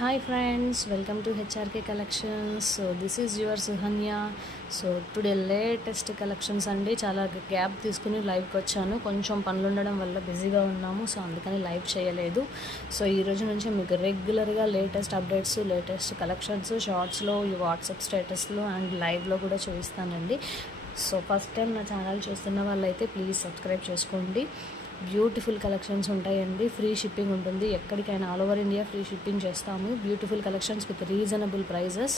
Hi friends, welcome to HRK Collections. So this is your Suhanya. So today latest collections అండి. చాలా gap తీసుకుని లైవ్కి వచ్చాను. కొంచెం పనులు ఉండడం వల్ల బిజీగా ఉన్నాము. సో అందుకని లైవ్ చేయలేదు. సో ఈ రోజు నుంచి మీకు రెగ్యులర్గా లేటెస్ట్ అప్డేట్స్, లేటెస్ట్ కలెక్షన్స్ షార్ట్స్లో, ఈ వాట్సాప్ స్టేటస్లో అండ్ లైవ్లో కూడా చూపిస్తానండి. సో ఫస్ట్ టైం నా ఛానల్ చూస్తున్న వాళ్ళైతే ప్లీజ్ సబ్స్క్రైబ్ చేసుకోండి. బ్యూటిఫుల్ కలెక్షన్స్ ఉంటాయండి. ఫ్రీ షిప్పింగ్ ఉంటుంది. ఎక్కడికైనా all over India free shipping చేస్తాము. Beautiful collections with reasonable prices.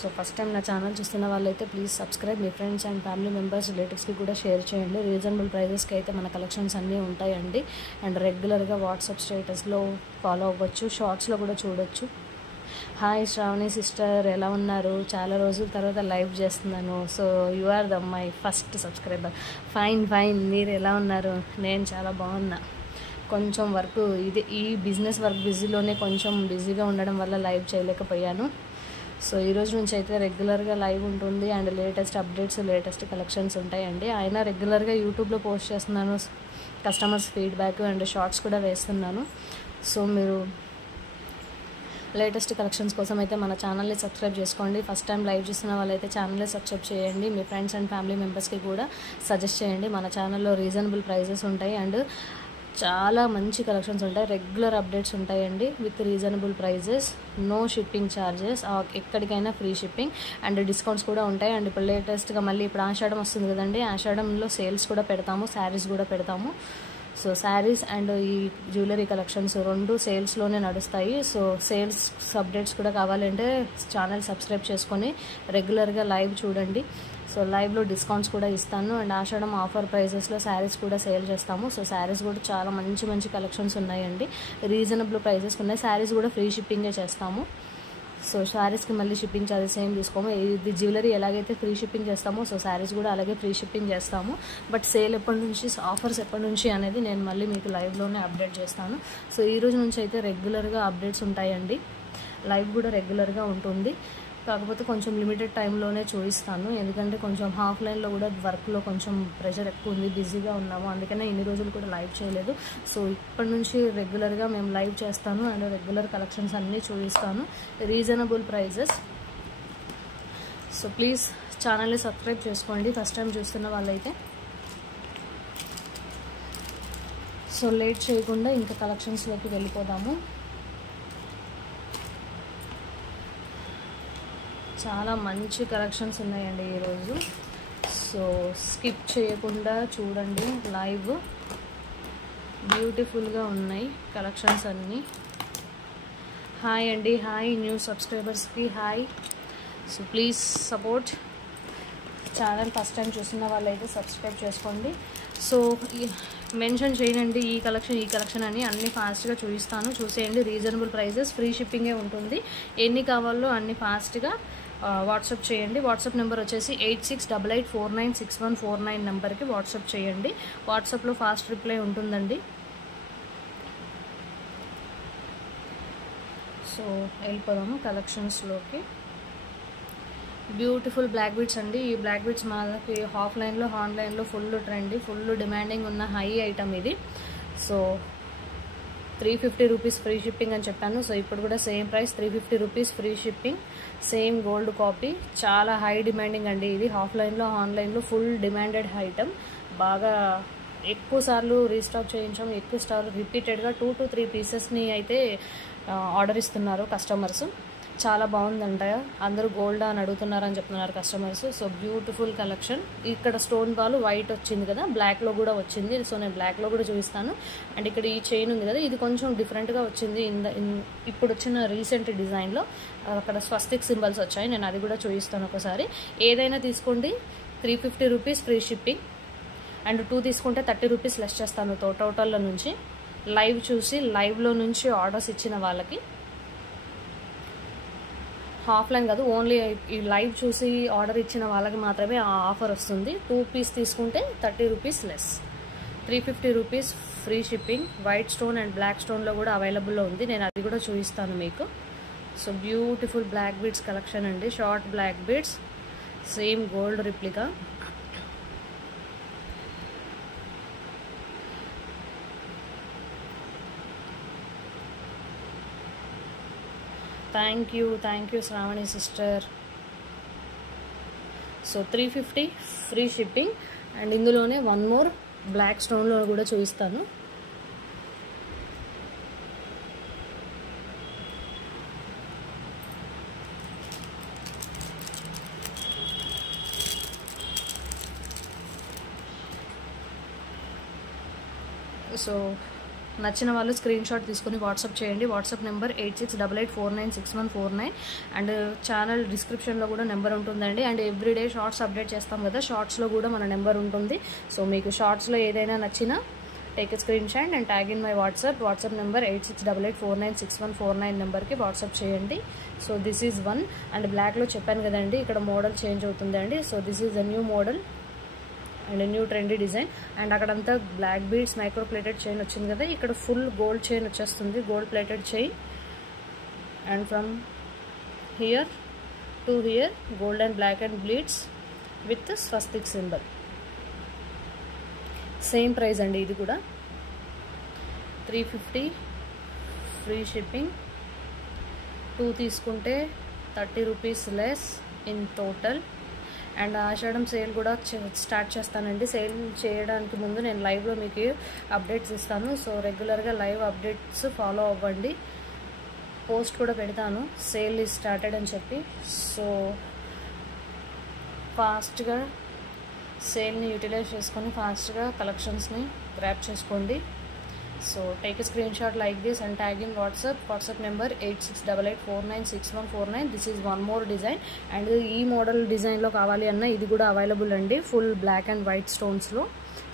So first time నా ఛానల్ చూస్తున్న వాళ్ళైతే ప్లీజ్ సబ్స్క్రైబ్. మీ ఫ్రెండ్స్ అండ్ ఫ్యామిలీ మెంబర్స్, రిలేటివ్స్కి కూడా షేర్ చేయండి. రీజనబుల్ ప్రైజెస్కి అయితే మన కలెక్షన్స్ అన్నీ ఉంటాయండి. అండ్ రెగ్యులర్గా వాట్సాప్ స్టేటస్లో ఫాలో అవ్వచ్చు, షార్ట్స్లో కూడా చూడొచ్చు. హాయ్ శ్రావణి సిస్టర్, ఎలా ఉన్నారు? చాలా రోజుల తర్వాత లైవ్ చేస్తున్నాను. So you are the my first subscriber. Fine, మీరు ఎలా ఉన్నారు? నేను చాలా బాగున్నా. కొంచెం వర్క్ ఈ బిజినెస్ వర్క్ బిజీలోనే కొంచెం బిజీగా ఉండడం వల్ల లైవ్ చేయలేకపోయాను. సో ఈరోజు నుంచి అయితే రెగ్యులర్గా లైవ్ ఉంటుంది and latest updates, latest collections ఉంటాయండి. అయినా రెగ్యులర్గా యూట్యూబ్లో పోస్ట్ చేస్తున్నాను. కస్టమర్స్ ఫీడ్బ్యాక్ అండ్ షార్ట్స్ కూడా వేస్తున్నాను. సో మీరు లేటెస్ట్ కలెక్షన్స్ కోసం అయితే మన ఛానల్ని సబ్స్క్రైబ్ చేసుకోండి. ఫస్ట్ టైం లైవ్ చూస్తున్న వాళ్ళైతే ఛానల్ని సబ్స్క్రైబ్ చేయండి. మీ ఫ్రెండ్స్ అండ్ ఫ్యామిలీ మెంబర్స్కి కూడా సజెస్ట్ చేయండి. మన ఛానల్లో రీజనబుల్ ప్రైజెస్ ఉంటాయి అండ్ చాలా మంచి కలెక్షన్స్ ఉంటాయి. రెగ్యులర్ అప్డేట్స్ ఉంటాయండి with reasonable prices, no shipping charges, ఎక్కడికైనా ఫ్రీ షిప్పింగ్ అండ్ డిస్కౌంట్స్ కూడా ఉంటాయి. అండ్ ఇప్పుడు లేటెస్ట్గా మళ్ళీ ఇప్పుడు ఆషాఢం వస్తుంది కదండి, ఆషాఢంలో సేల్స్ కూడా పెడతాము, శారీస్ కూడా పెడతాము. సో శారీస్ అండ్ ఈ జ్యువెలరీ కలెక్షన్స్ రెండు సేల్స్లోనే నడుస్తాయి. సో సేల్స్ అప్డేట్స్ కూడా కావాలంటే ఛానల్ సబ్స్క్రైబ్ చేసుకొని రెగ్యులర్గా లైవ్ చూడండి. సో లైవ్లో డిస్కౌంట్స్ కూడా ఇస్తాను అండ్ ఆషాఢం ఆఫర్ ప్రైజెస్లో శారీస్ కూడా సేల్ చేస్తాము. సో శారీస్ కూడా చాలా మంచి కలెక్షన్స్ ఉన్నాయండి. రీజనబుల్ ప్రైజెస్ ఉన్నాయి. శారీస్ కూడా ఫ్రీ షిప్పింగే చేస్తాము. సో శారీస్కి మళ్ళీ షిప్పింగ్ ఛార్జెస్ ఏం తీసుకోము. ఇది జ్యువెలరీ ఎలాగైతే ఫ్రీ షిప్పింగ్ చేస్తామో సో శారీస్ కూడా అలాగే ఫ్రీ షిప్పింగ్ చేస్తాము. బట్ సేల్ ఎప్పటి నుంచి, ఆఫర్స్ ఎప్పటి నుంచి అనేది నేను మళ్ళీ మీకు లైవ్లోనే అప్డేట్ చేస్తాను. సో ఈ రోజు నుంచి అయితే రెగ్యులర్గా అప్డేట్స్ ఉంటాయండి. లైవ్ కూడా రెగ్యులర్గా ఉంటుంది. కాకపోతే కొంచెం లిమిటెడ్ టైంలోనే చూపిస్తాను. ఎందుకంటే కొంచెం ఆఫ్లైన్లో కూడా వర్క్లో కొంచెం ప్రెషర్ ఎక్కువ ఉంది, బిజీగా ఉన్నాము. అందుకనే ఇన్ని రోజులు కూడా లైవ్ చేయలేదు. సో ఇప్పటి నుంచి రెగ్యులర్గా మేము లైవ్ చేస్తాను అండ్ రెగ్యులర్ కలెక్షన్స్ అన్నీ చూపిస్తాను. Reasonable prices. సో ప్లీజ్ ఛానల్ని సబ్స్క్రైబ్ చేసుకోండి ఫస్ట్ టైం చూస్తున్న వాళ్ళైతే. సో లేట్ చేయకుండా ఇంకా కలెక్షన్స్లోకి వెళ్ళిపోదాము. చాలా మంచి కలెక్షన్స్ ఉన్నాయండి ఈరోజు. సో స్కిప్ చేయకుండా చూడండి లైవ్. బ్యూటిఫుల్గా ఉన్నాయి కలెక్షన్స్ అన్నీ. హాయ్ అండి, హాయ్ న్యూ సబ్స్క్రైబర్స్కి hi. So please support channel. First time చూస్తున్న వాళ్ళైతే సబ్స్క్రైబ్ చేసుకోండి. సో మెన్షన్ చేయండి ఈ కలెక్షన్ అని, అన్ని ఫాస్ట్గా చూపిస్తాను, చూసేయండి. రీజనబుల్ ప్రైజెస్, ఫ్రీ షిప్పింగే ఉంటుంది. ఎన్ని కావాలో అన్ని ఫాస్ట్గా వాట్సాప్ చేయండి. వాట్సాప్ నెంబర్ వచ్చేసి 8688496149 నెంబర్కి వాట్సాప్ చేయండి. వాట్సాప్లో ఫాస్ట్ రిప్లై ఉంటుందండి. సో వెళ్ళిపోదాము కలెక్షన్స్లోకి. బ్యూటిఫుల్ బ్లాక్ బీడ్స్ అండి. ఈ బ్లాక్ బీడ్స్ మనకి ఆఫ్లైన్లో, ఆన్లైన్లో ఫుల్ ట్రెండ్, ఫుల్ డిమాండింగ్ ఉన్న హై ఐటమ్ ఇది. సో 350 రూపీస్ ఫ్రీ షిప్పింగ్ అని చెప్పాను. సో ఇప్పుడు కూడా same price, 350 rupees free shipping. Same gold copy. చాలా హై డిమాండింగ్ అండి ఇది. ఆఫ్లైన్లో, ఆన్లైన్లో ఫుల్ డిమాండెడ్ ఐటమ్. బాగా ఎక్కువ సార్లు రీస్టాక్ చేయించాము. ఎక్కువ సార్లు రిపీటెడ్గా 2 to 3 పీసెస్ని అయితే ఆర్డర్ ఇస్తున్నారు కస్టమర్స్. చాలా బాగుందంట, అందరూ గోల్డ్ అని అడుగుతున్నారని చెప్తున్నారు కస్టమర్స్. So beautiful collection. ఇక్కడ స్టోన్ బాల్ వైట్ వచ్చింది కదా, బ్లాక్లో కూడా వచ్చింది. సో నేను బ్లాక్లో కూడా చూపిస్తాను. అండ్ ఇక్కడ ఈ చైన్ ఉంది కదా, ఇది కొంచెం డిఫరెంట్గా వచ్చింది. ఇప్పుడు వచ్చిన రీసెంట్ డిజైన్లో అక్కడ స్వస్తిక్ సింబల్స్ వచ్చాయి. నేను అది కూడా చూపిస్తాను ఒకసారి. ఏదైనా తీసుకోండి, 350 రూపీస్ ఫ్రీ షిప్పింగ్ అండ్ 2 తీసుకుంటే 30 రూపీస్ లెస్ చేస్తాను టోటల్లో నుంచి. లైవ్ చూసి లైవ్లో నుంచి ఆర్డర్స్ ఇచ్చిన వాళ్ళకి, ఆఫ్లైన్ కాదు, ఓన్లీ ఈ లైవ్ చూసి ఆర్డర్ ఇచ్చిన వాళ్ళకి మాత్రమే ఆ ఆఫర్ వస్తుంది. 2 పీస్ తీసుకుంటే 30 rupees less. 350 rupees free shipping. White stone and black స్టోన్లో కూడా అవైలబుల్లో ఉంది. నేను అది కూడా చూపిస్తాను మీకు. So beautiful black beads collection అండి. Short black beads, same gold replica. Thank you Shravani sister. So 350 free shipping. And ఇందులోనే వన్ మోర్ బ్లాక్ స్టోన్లో కూడా చూపిస్తాను. సో నచ్చిన వాళ్ళు స్క్రీన్ షాట్ తీసుకుని వాట్సాప్ చేయండి. WhatsApp number 8688496149. అండ్ ఛానల్ డిస్క్రిప్షన్లో కూడా నెంబర్ ఉంటుందండి. అండ్ ఎవ్రీడే షార్ట్స్ అప్డేట్ చేస్తాం కదా, షార్ట్స్లో కూడా మన నెంబర్ ఉంటుంది. సో మీకు షార్ట్స్లో ఏదైనా నచ్చినా take a screen shot and tag in my WhatsApp number 8688496149 నెంబర్కి వాట్సాప్ చేయండి. So this is one. And బ్లాక్లో చెప్పాను కదండి, ఇక్కడ మోడల్ చేంజ్ అవుతుందండి. So this is a new model and new trendy design. And అక్కడంతా black beads micro plated chain వచ్చింది కదా, ఇక్కడ ఫుల్ గోల్డ్ చైన్ వచ్చేస్తుంది, gold plated chain. And from here to here gold and black and beads with స్వస్తిక్ symbol. Same price అండి ఇది కూడా. 350 free shipping. 2 తీసుకుంటే 30 rupees less in total. And Ashadham sale కూడా స్టార్ట్ చేస్తానండి. సేల్ చేయడానికి ముందు నేను లైవ్లో మీకు అప్డేట్స్ ఇస్తాను. సో రెగ్యులర్గా లైవ్ అప్డేట్స్ ఫాలో అవ్వండి. పోస్ట్ కూడా పెడతాను సేల్ ఈజ్ స్టార్టెడ్ అని చెప్పి. సో ఫాస్ట్గా సేల్ని యూటిలైజ్ చేసుకొని ఫాస్ట్గా కలెక్షన్స్ని గ్రాప్ చేసుకోండి. So take a screen shot like this and tag in WhatsApp number 8688496149. This is one more design. And ఈ మోడల్ డిజైన్లో కావాలి అన్న ఇది కూడా అవైలబుల్ అండి, ఫుల్ బ్లాక్ అండ్ వైట్ స్టోన్స్లో.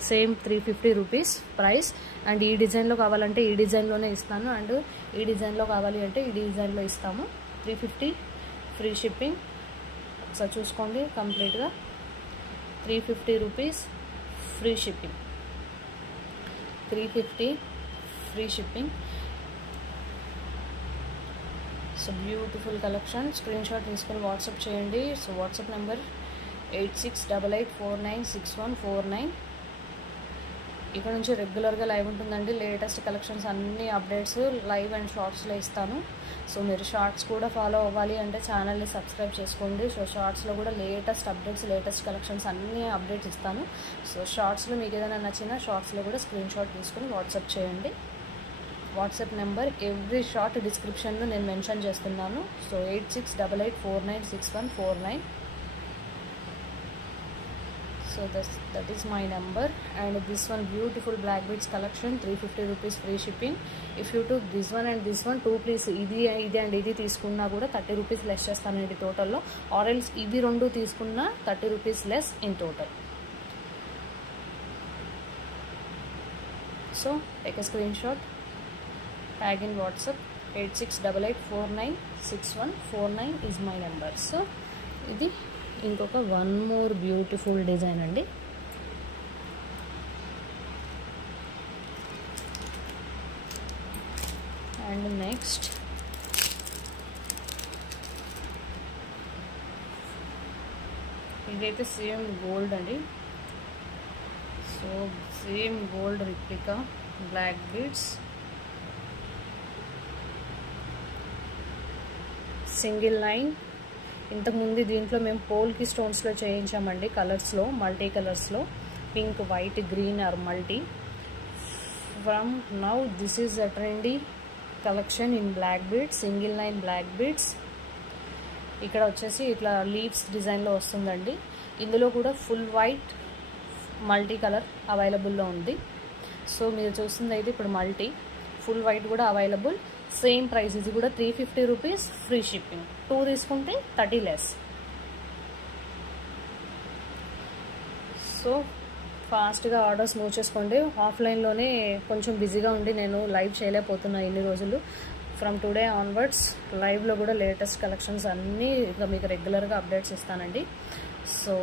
Same 350 rupees price. అండ్ ఈ డిజైన్లో కావాలంటే ఈ డిజైన్లోనే ఇస్తాను, అండ్ ఈ డిజైన్లో కావాలి అంటే ఈ డిజైన్లో ఇస్తాము. 350 ఫ్రీ షిప్పింగ్. ఒకసారి చూసుకోండి కంప్లీట్గా. 350 rupees free shipping. 350 free shipping. So beautiful collection. Screen shot తీసుకొని వాట్సాప్ చేయండి. So WhatsApp number 8688496149. ఇక్కడ నుంచి రెగ్యులర్గా లైవ్ ఉంటుందండి. లేటెస్ట్ కలెక్షన్స్ అన్ని అప్డేట్స్ లైవ్ అండ్ షార్ట్స్లో ఇస్తాను. సో మీరు షార్ట్స్ కూడా ఫాలో అవ్వాలి అంటే ఛానల్ని సబ్స్క్రైబ్ చేసుకోండి. సో షార్ట్స్లో కూడా లేటెస్ట్ అప్డేట్స్, లేటెస్ట్ కలెక్షన్స్ అన్ని అప్డేట్స్ ఇస్తాను. సో షార్ట్స్లో మీకు ఏదైనా నచ్చినా షార్ట్స్లో కూడా స్క్రీన్ షాట్ తీసుకుని వాట్సాప్ చేయండి. వాట్సాప్ నెంబర్ ఎవ్రీ షార్ట్ డిస్క్రిప్షన్లో నేను మెన్షన్ చేస్తున్నాను. So 8688496149. So that is my number. And this one beautiful black beads collection, 350 rupees free shipping. If you took this one and this one, 2 please ఇది and ఇది తీసుకున్నా కూడా 30 rupees less చేస్తానండి టోటల్లో. Or else ఇవి 2 తీసుకున్నా 30 rupees less in total. So take a screen shot, tag in WhatsApp 8688496149 is my number. So ఇది ఇంకొక one more beautiful design అండి. అండ్ నెక్స్ట్ ఇదైతే సేమ్ గోల్డ్ అండి. So same gold replica black beads, single line. ఇంతకుముందు దీంట్లో మేము పోల్కి స్టోన్స్లో చేయించామండి, కలర్స్లో, మల్టీ కలర్స్లో, pink, white, green or multi. From now this is a trendy collection in black beads, single line black beads. ఇక్కడ వచ్చేసి ఇట్లా లీవ్స్ డిజైన్లో వస్తుందండి. ఇందులో కూడా ఫుల్ వైట్ మల్టీ కలర్ అవైలబుల్లో ఉంది. సో మీరు చూస్తుంది అయితే ఇప్పుడు మల్టీ, ఫుల్ వైట్ కూడా అవైలబుల్. సేమ్ ప్రైస్, ఇది కూడా 350 రూపీస్ ఫ్రీ షిప్పింగ్. 2 తీసుకుంటే 30 లెస్. సో ఫాస్ట్గా ఆర్డర్స్ మూవ్ చేసుకోండి. ఆఫ్లైన్లోనే కొంచెం బిజీగా ఉండి నేను లైవ్ చేయలేకపోతున్నా ఇన్ని రోజులు. ఫ్రమ్ టుడే ఆన్వర్డ్స్ లైవ్లో కూడా లేటెస్ట్ కలెక్షన్స్ అన్నీ ఇంకా మీకు రెగ్యులర్గా అప్డేట్స్ ఇస్తానండి. సో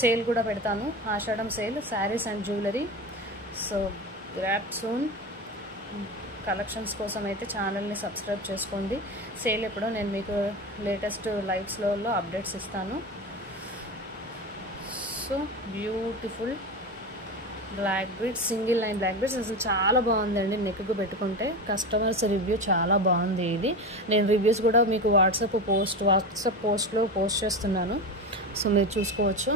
సేల్ కూడా పెడతాను, Ashadham sale, saris and jewellery. So grab soon. Collections కోసం అయితే ఛానల్ని సబ్స్క్రైబ్ చేసుకోండి. సేల్ ఎప్పుడో నేను మీకు లేటెస్ట్ లైవ్స్లో అప్డేట్స్ ఇస్తాను. So beautiful black beads, single line black beads. అసలు చాలా బాగుందండి నెక్కు పెట్టుకుంటే. కస్టమర్స్ రివ్యూ చాలా బాగుంది ఇది. నేను రివ్యూస్ కూడా మీకు వాట్సాప్ పోస్ట్లో పోస్ట్ చేస్తున్నాను, సో మీరు చూసుకోవచ్చు.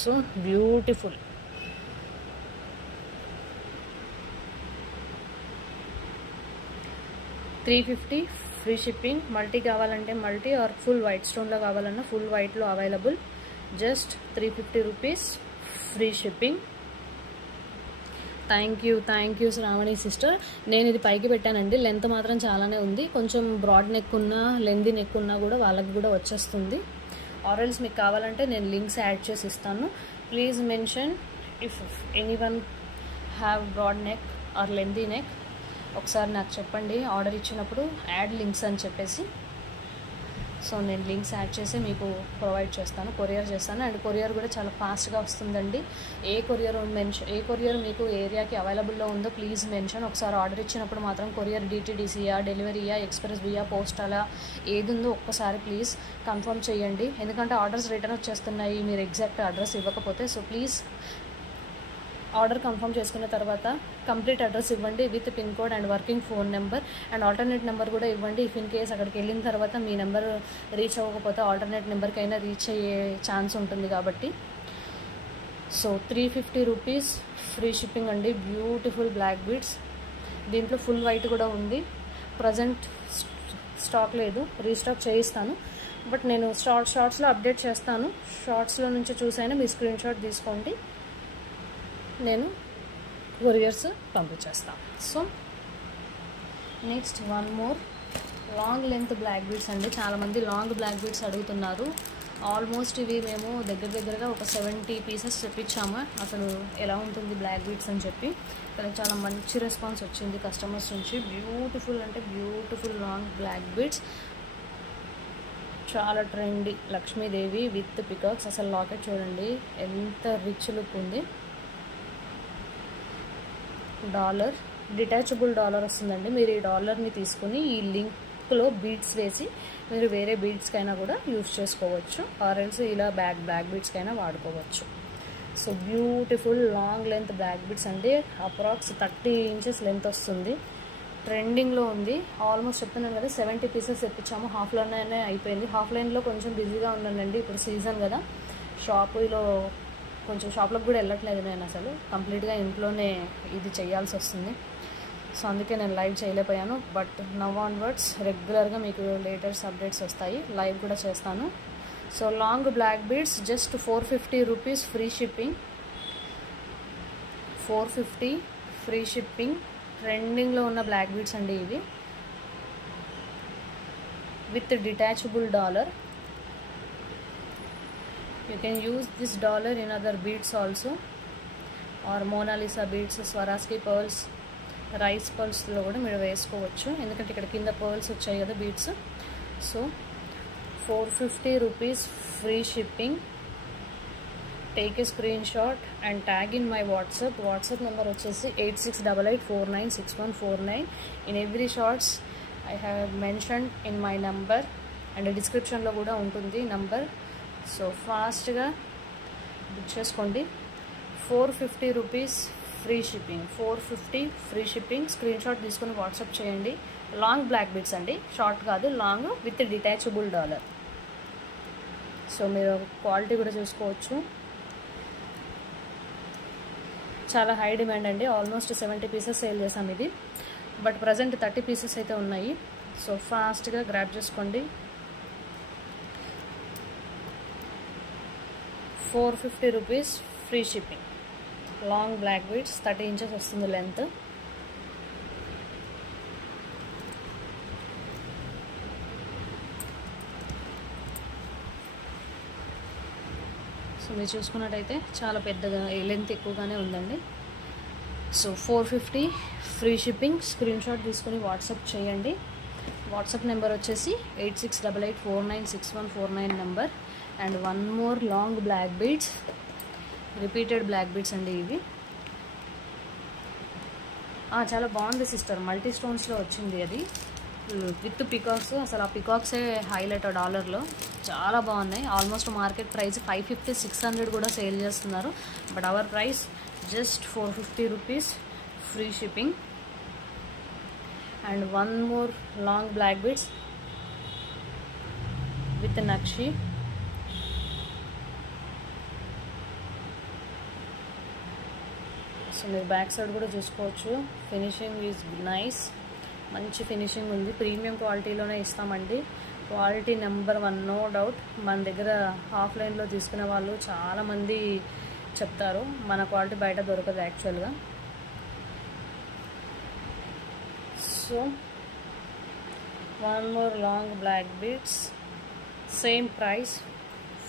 So beautiful. $350 free shipping. Multi కావాలంటే మల్టీ, ఆర్ ఫుల్ వైట్ స్టోన్లో కావాలన్నా ఫుల్ వైట్లో available. Just $350 free shipping. Thank you Shravani sister. నేను ఇది పైకి పెట్టానండి, లెంత్ మాత్రం చాలానే ఉంది. కొంచెం బ్రాడ్ నెక్ ఉన్నా, లెంతీ నెక్ ఉన్నా కూడా వాళ్ళకి కూడా వచ్చేస్తుంది. ఆర్ఎల్స్ మీకు కావాలంటే నేను లింక్స్ యాడ్ చేసి ఇస్తాను. Please mention if anyone have broad neck are lengthy neck. ఒకసారి నాకు చెప్పండి ఆర్డర్ ఇచ్చినప్పుడు, యాడ్ లింక్స్ అని చెప్పేసి. సో నేను లింక్స్ యాడ్ చేసి మీకు ప్రొవైడ్ చేస్తాను, కొరియర్ చేస్తాను. అండ్ కొరియర్ కూడా చాలా ఫాస్ట్గా వస్తుందండి. ఏ కొరియర్ మీకు ఏరియాకి అవైలబుల్లో ఉందో ప్లీజ్ మెన్షన్. ఒకసారి ఆర్డర్ ఇచ్చినప్పుడు మాత్రం కొరియర్ DTDCయా, డెలివరీయా, ఎక్స్ప్రెస్ వియా, పోస్టలా, ఏది ఉందో ఒక్కసారి ప్లీజ్ కన్ఫర్మ్ చేయండి. ఎందుకంటే ఆర్డర్స్ రిటర్న్ వచ్చేస్తున్నాయి మీరు ఎగ్జాక్ట్ అడ్రస్ ఇవ్వకపోతే. సో ప్లీజ్ ఆర్డర్ కన్ఫర్మ్ చేసుకున్న తర్వాత కంప్లీట్ అడ్రస్ ఇవ్వండి with pin code and working phone number and alternate number కూడా ఇవ్వండి. ఇఫ్ ఇన్ కేస్ అక్కడికి వెళ్ళిన తర్వాత మీ నెంబర్ రీచ్ అవ్వకపోతే ఆల్టర్నేట్ నెంబర్కైనా రీచ్ అయ్యే ఛాన్స్ ఉంటుంది కాబట్టి. సో $350 ఫ్రీ షిప్పింగ్ అండి. Beautiful black beads. దీంట్లో ఫుల్ వైట్ కూడా ఉంది. ప్రజెంట్ స్టాక్ లేదు, రీస్టాక్ చేయిస్తాను. బట్ నేను షార్ట్స్లో అప్డేట్ చేస్తాను. షార్ట్స్లో నుంచి చూసైనా మీ స్క్రీన్ షాట్ తీసుకోండి, నేను కొరియర్స్ పంపించేస్తాను. So next one more long length black beads అండి. చాలామంది లాంగ్ బ్లాక్ బీడ్స్ అడుగుతున్నారు. ఆల్మోస్ట్ ఇవి మేము దగ్గరగా ఒక 70 పీసెస్ తెప్పించాము. అసలు ఎలా ఉంటుంది బ్లాక్ బీడ్స్ అని చెప్పి దానికి చాలా మంచి రెస్పాన్స్ వచ్చింది కస్టమర్స్ నుంచి. బ్యూటిఫుల్ అంటే బ్యూటిఫుల్ లాంగ్ బ్లాక్ బీడ్స్, చాలా ట్రెండీ. Lakshmidevi with peacocks. అసలు లాకెట్ చూడండి ఎంత రిచ్ లుక్ ఉంది. డాలర్, డిటాచబుల్ డాలర్ వస్తుందండి. మీరు ఈ డాలర్ని తీసుకుని ఈ లింక్లో బీడ్స్ వేసి మీరు వేరే బీడ్స్కైనా కూడా యూజ్ చేసుకోవచ్చు, ఆర్ఎల్స్ ఇలా బ్లాక్ బీడ్స్కైనా వాడుకోవచ్చు. So beautiful long length black beads అండి. అప్రాక్స్ 30 ఇంచెస్ లెంత్ వస్తుంది. ట్రెండింగ్లో ఉంది. ఆల్మోస్ట్ చెప్తున్నాను కదా 70 పీసెస్ తెప్పించాము. హాఫ్ లైన్లోనే అయిపోయింది. హాఫ్ లైన్లో కొంచెం బిజీగా ఉన్నానండి, ఇప్పుడు సీజన్ కదా. షాప్లోకి కూడా వెళ్ళట్లేదు నేను, అసలు కంప్లీట్గా ఇంట్లోనే ఇది చేయాల్సి వస్తుంది. సో అందుకే నేను లైవ్ చేయలేకపోయాను. బట్ నవ్ ఆన్వర్డ్స్ రెగ్యులర్గా మీకు లేటెస్ట్ అప్డేట్స్ వస్తాయి, లైవ్ కూడా చేస్తాను. So long black beads just $450 free shipping. 450 free shipping. ట్రెండింగ్లో ఉన్న బ్లాక్ బీడ్స్ అండి ఇవి, with detachable dollar. You can use this dollar in other beads also, or Mona Lisa beads, Swarovski pearls, rice pearls లో కూడా మీరు వేసుకోవచ్చు. ఎందుకంటే ఇక్కడ కింద పర్ల్స్ వచ్చాయి కదా beads. So $450 free shipping. Take a screen shot and tag in my WhatsApp number వచ్చేసి 8688496149. In every shorts I have mentioned in my number and డిస్క్రిప్షన్లో కూడా ఉంటుంది నంబర్. సో ఫాస్ట్గా బుక్ చేసుకోండి. $450 free shipping. 450 free shipping. Screen shot తీసుకుని WhatsApp చేయండి. Long black beads అండి, short కాదు, long with detachable dollar. So మీరు క్వాలిటీ కూడా చూసుకోవచ్చు. చాలా హై డిమాండ్ అండి. ఆల్మోస్ట్ 70 పీసెస్ సేల్ చేసాం ఇది, బట్ ప్రజెంట్ 30 పీసెస్ అయితే ఉన్నాయి. సో ఫాస్ట్గా గ్రాబ్ చేసుకోండి. $450 free shipping. Long black beads 30 inches వస్తుంది లెంత్. సో మీరు చూసుకున్నట్టయితే చాలా పెద్దగా లెంత్ ఎక్కువగానే ఉందండి. So $450 free shipping. Screen shot తీసుకుని వాట్సాప్ చేయండి. వాట్సాప్ నెంబర్ వచ్చేసి 8688496149 number. And one more long black beads, repeated black beads అండి ఇవి. చాలా బాగుంది సిస్టర్, మల్టీ స్టోన్స్లో వచ్చింది అది విత్ పికాక్స్. అసలు ఆ పికాక్సే హైలైట్ డాలర్లో, చాలా బాగున్నాయి. ఆల్మోస్ట్ మార్కెట్ ప్రైస్ 550-600 కూడా సేల్ చేస్తున్నారు. But our price just 450 rupees free shipping. And one more long black beads with the nakshi. So మీరు బ్యాక్ సైడ్ కూడా చూసుకోవచ్చు. ఫినిషింగ్ ఈజ్ నైస్, మంచి ఫినిషింగ్ ఉంది. ప్రీమియం క్వాలిటీలోనే ఇస్తామండి. Quality number 1 no doubt. మన దగ్గర ఆఫ్లైన్లో తీసుకునే వాళ్ళు చాలామంది చెప్తారు మన క్వాలిటీ బయట దొరకదు యాక్చువల్గా. So one more long black beads, same price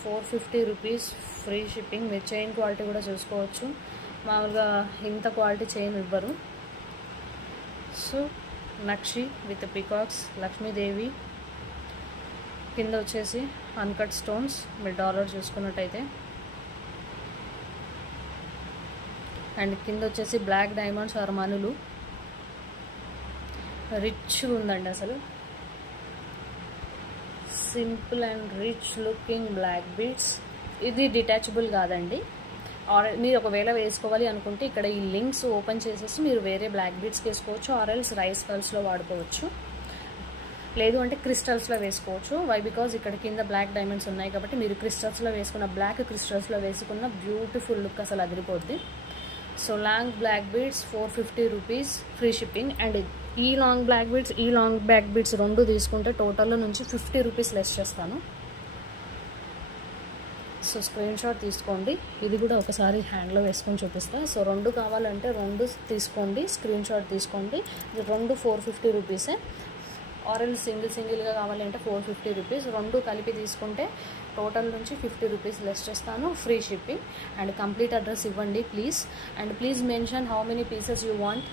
450 rupees free shipping. మీరు చైన్ క్వాలిటీ కూడా చూసుకోవచ్చు. మామూలుగా ఇంత క్వాలిటీ చైన్ ఇవ్వరు. So nakshi with peacocks, Lakshmidevi, కింద వచ్చేసి అన్కట్ స్టోన్స్ మీరు డాలర్ చూసుకున్నట్టయితే, అండ్ కింద వచ్చేసి బ్లాక్ డైమండ్స్ ఆర్ మనులు. రిచ్గా ఉందండి అసలు, simple and rich looking black beads. ఇది డిటాచబుల్ కాదండి. మీరు ఒకవేళ వేసుకోవాలి అనుకుంటే ఇక్కడ ఈ లింక్స్ ఓపెన్ చేసేసి మీరు వేరే బ్లాక్ బీడ్స్కి వేసుకోవచ్చు, ఆర్ఎల్స్ రైస్ పర్ల్స్లో వాడుకోవచ్చు, లేదు అంటే క్రిస్టల్స్లో వేసుకోవచ్చు. వై బికాజ్ ఇక్కడ కింద బ్లాక్ డైమండ్స్ ఉన్నాయి కాబట్టి మీరు క్రిస్టల్స్లో వేసుకున్న, బ్లాక్ క్రిస్టల్స్లో వేసుకున్న బ్యూటిఫుల్ లుక్ అసలు అదిరిపోద్ది. So long black beads 450 rupees free shipping. And ఈ లాంగ్ బ్లాక్ బీడ్స్, ఈ లాంగ్ బ్లాక్ బీడ్స్ రెండు తీసుకుంటే టోటల్లో నుంచి 50 రూపీస్ లెస్ చేస్తాను. సో స్క్రీన్ షాట్ తీసుకోండి. ఇది కూడా ఒకసారి హ్యాండ్లో వేసుకొని చూపిస్తా. సో రెండు కావాలంటే రెండు తీసుకోండి, స్క్రీన్ షాట్ తీసుకోండి. రెండు 450 రూపీసే. ఆరెల్ సింగిల్గా కావాలంటే 450 రూపీస్. రెండు కలిపి తీసుకుంటే టోటల్ నుంచి 50 రూపీస్ లెస్ చేస్తాను, free shipping. And complete address ఇవ్వండి please. And please mention how many pieces you want.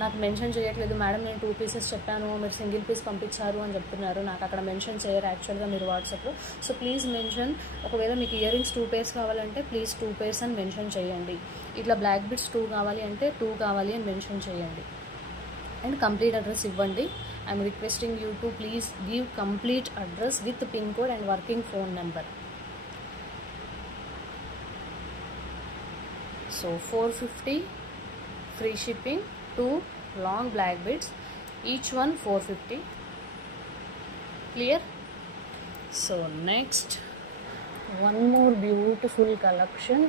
నాకు మెన్షన్ చేయట్లేదు మేడం, నేను 2 పీసెస్ చెప్పాను, మీరు సింగిల్ పీస్ పంపించారు అని చెప్తున్నారు. నాకు అక్కడ మెన్షన్ చేయరు యాక్చువల్గా మీరు వాట్సాప్లో. So please mention. ఒకవేళ మీకు ఇయర్ రింగ్స్ 2 pairs కావాలంటే ప్లీజ్ 2 pairs అని మెన్షన్ చేయండి. ఇట్లా బ్లాక్ బీడ్స్ 2 కావాలి అంటే 2 కావాలి అని మెన్షన్ చేయండి. అండ్ కంప్లీట్ అడ్రస్ ఇవ్వండి. I'm requesting you to please give complete address with pin code and working phone number. So 450 free shipping, 2 long black beads, each one 450. Clear? So next, one more beautiful collection.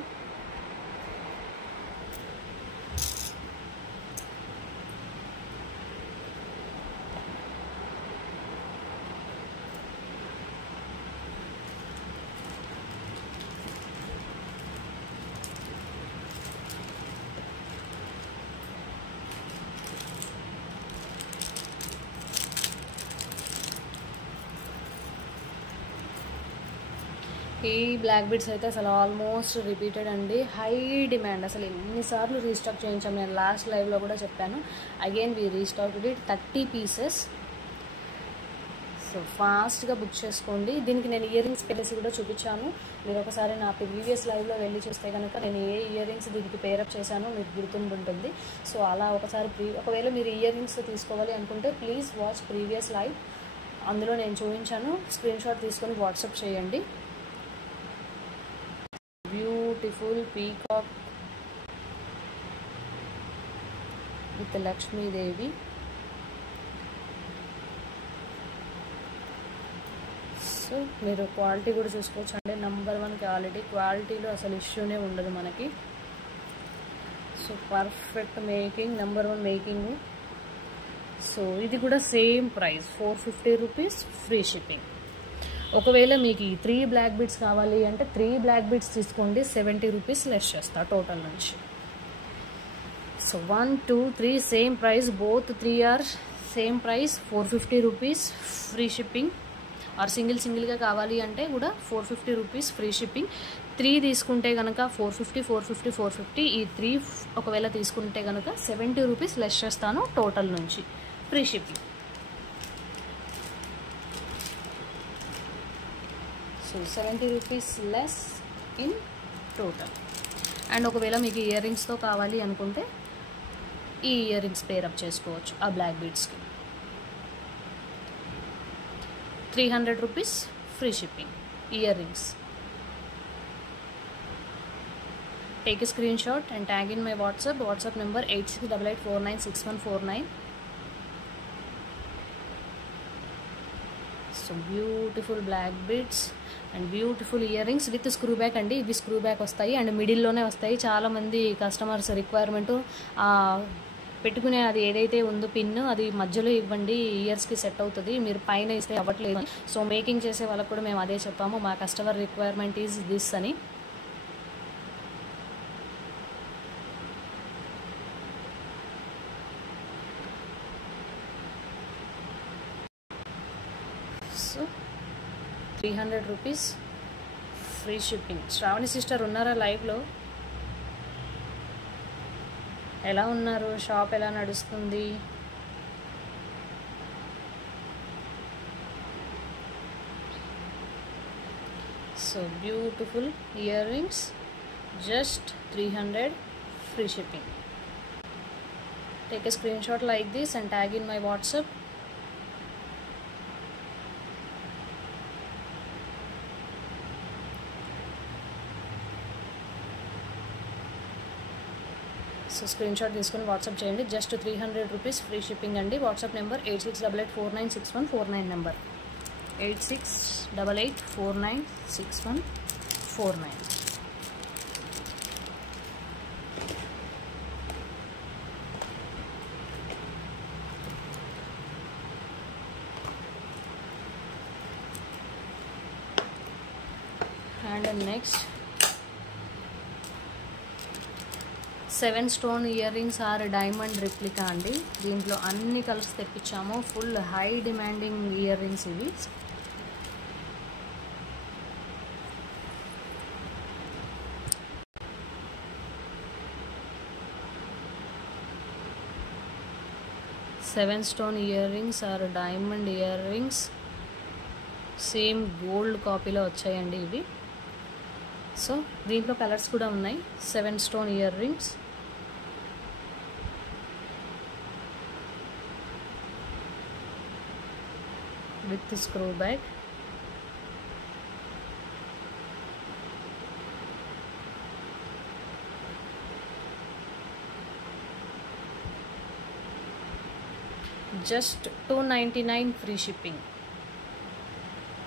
ఈ black beads అయితే అసలు almost repeated అండి, high demand. అసలు ఎన్నిసార్లు restock చేయించాం, నేను last లైవ్లో కూడా చెప్పాను. Again we restocked it 30 pieces. So ఫాస్ట్గా బుక్ చేసుకోండి. దీనికి నేను ఇయర్ రింగ్స్ పెట్టేసి కూడా చూపించాను. మీరు ఒకసారి నా ప్రీవియస్ లైవ్లో వెళ్ళి చూస్తే కనుక నేను ఏ ఇయర్ రింగ్స్ దీనికి పేరప్ చేశానో మీకు గుర్తుంటుంది. సో అలా ఒకవేళ మీరు ఇయర్ రింగ్స్ తీసుకోవాలి అనుకుంటే ప్లీజ్ వాచ్ ప్రీవియస్ లైవ్, అందులో నేను చూపించాను. స్క్రీన్ షాట్ తీసుకొని వాట్సాప్ చేయండి. Beautiful peacock with Lakshmidevi. So మీరు క్వాలిటీ కూడా చూసుకోవచ్చు అండి, నెంబర్ 1 క్వాలిటీ. క్వాలిటీలో అసలు ఇష్యూనే ఉండదు మనకి. So perfect making, number 1 making. So ఇది కూడా same price 450 rupees free shipping. ఒకవేళ మీకు ఈ 3 బ్లాక్ బీడ్స్ కావాలి అంటే 3 బ్లాక్ బీడ్స్ తీసుకోండి, 70 రూపీస్ లెస్ చేస్తా టోటల్ నుంచి. So 1 2 3 same price, both 3 are same price 450 rupees free shipping. Or సింగిల్గా కావాలి అంటే కూడా 450 రూపీస్ ఫ్రీ షిప్పింగ్. 3 తీసుకుంటే కనుక 450. ఈ 3 ఒకవేళ తీసుకుంటే కనుక 70 రూపీస్ లెస్ చేస్తాను టోటల్ నుంచి, free shipping. So 70 rupees less in total. And ఒకవేళ మీకు ఇయర్ రింగ్స్తో కావాలి అనుకుంటే ఈ ఇయర్ రింగ్స్ పేరప్ చేసుకోవచ్చు ఆ బ్లాక్ బీడ్స్కి. 300 rupees free shipping ear rings. Take a screenshot and tag in my WhatsApp number 8688496149. So beautiful black beads and beautiful earrings with screw back అండి. ఇవి స్క్రూ బ్యాక్ వస్తాయి and మిడిల్లోనే వస్తాయి. చాలామంది customers requirement పెట్టుకునే అది ఏదైతే ఉందో పిన్ అది మధ్యలో ఇవ్వండి, ఇయర్స్కి సెట్ అవుతుంది, మీరు పైన ఇస్తే అవ్వట్లేదు. సో మేకింగ్ చేసే వాళ్ళకు కూడా మేము అదే చెప్పాము, మా కస్టమర్ రిక్వైర్మెంట్ ఈజ్ దిస్ అని. So 300 rupees free shipping. Shravani sister ఉన్నారా లైవ్లో? ఎలా ఉన్నారు? షాప్ ఎలా నడుస్తుంది? So beautiful earrings, just 300 free shipping. Take a screen shot like this and tag in my WhatsApp. So screen shot తీసుకొని WhatsApp చేయండి. Just 300 rupees free shipping అండి. WhatsApp number 8688496149 number 8688496149. And next 7 stone earrings or diamond replica అండి. దీంట్లో అన్ని colours తెప్పించాము. Full high demanding earrings ఇవి. Seven stone earrings or diamond earrings, same gold కాపీలో వచ్చాయండి ఇవి. So దీంట్లో కలర్స్ కూడా ఉన్నాయి. 7 stone earrings with screw back. Just $299 free shipping.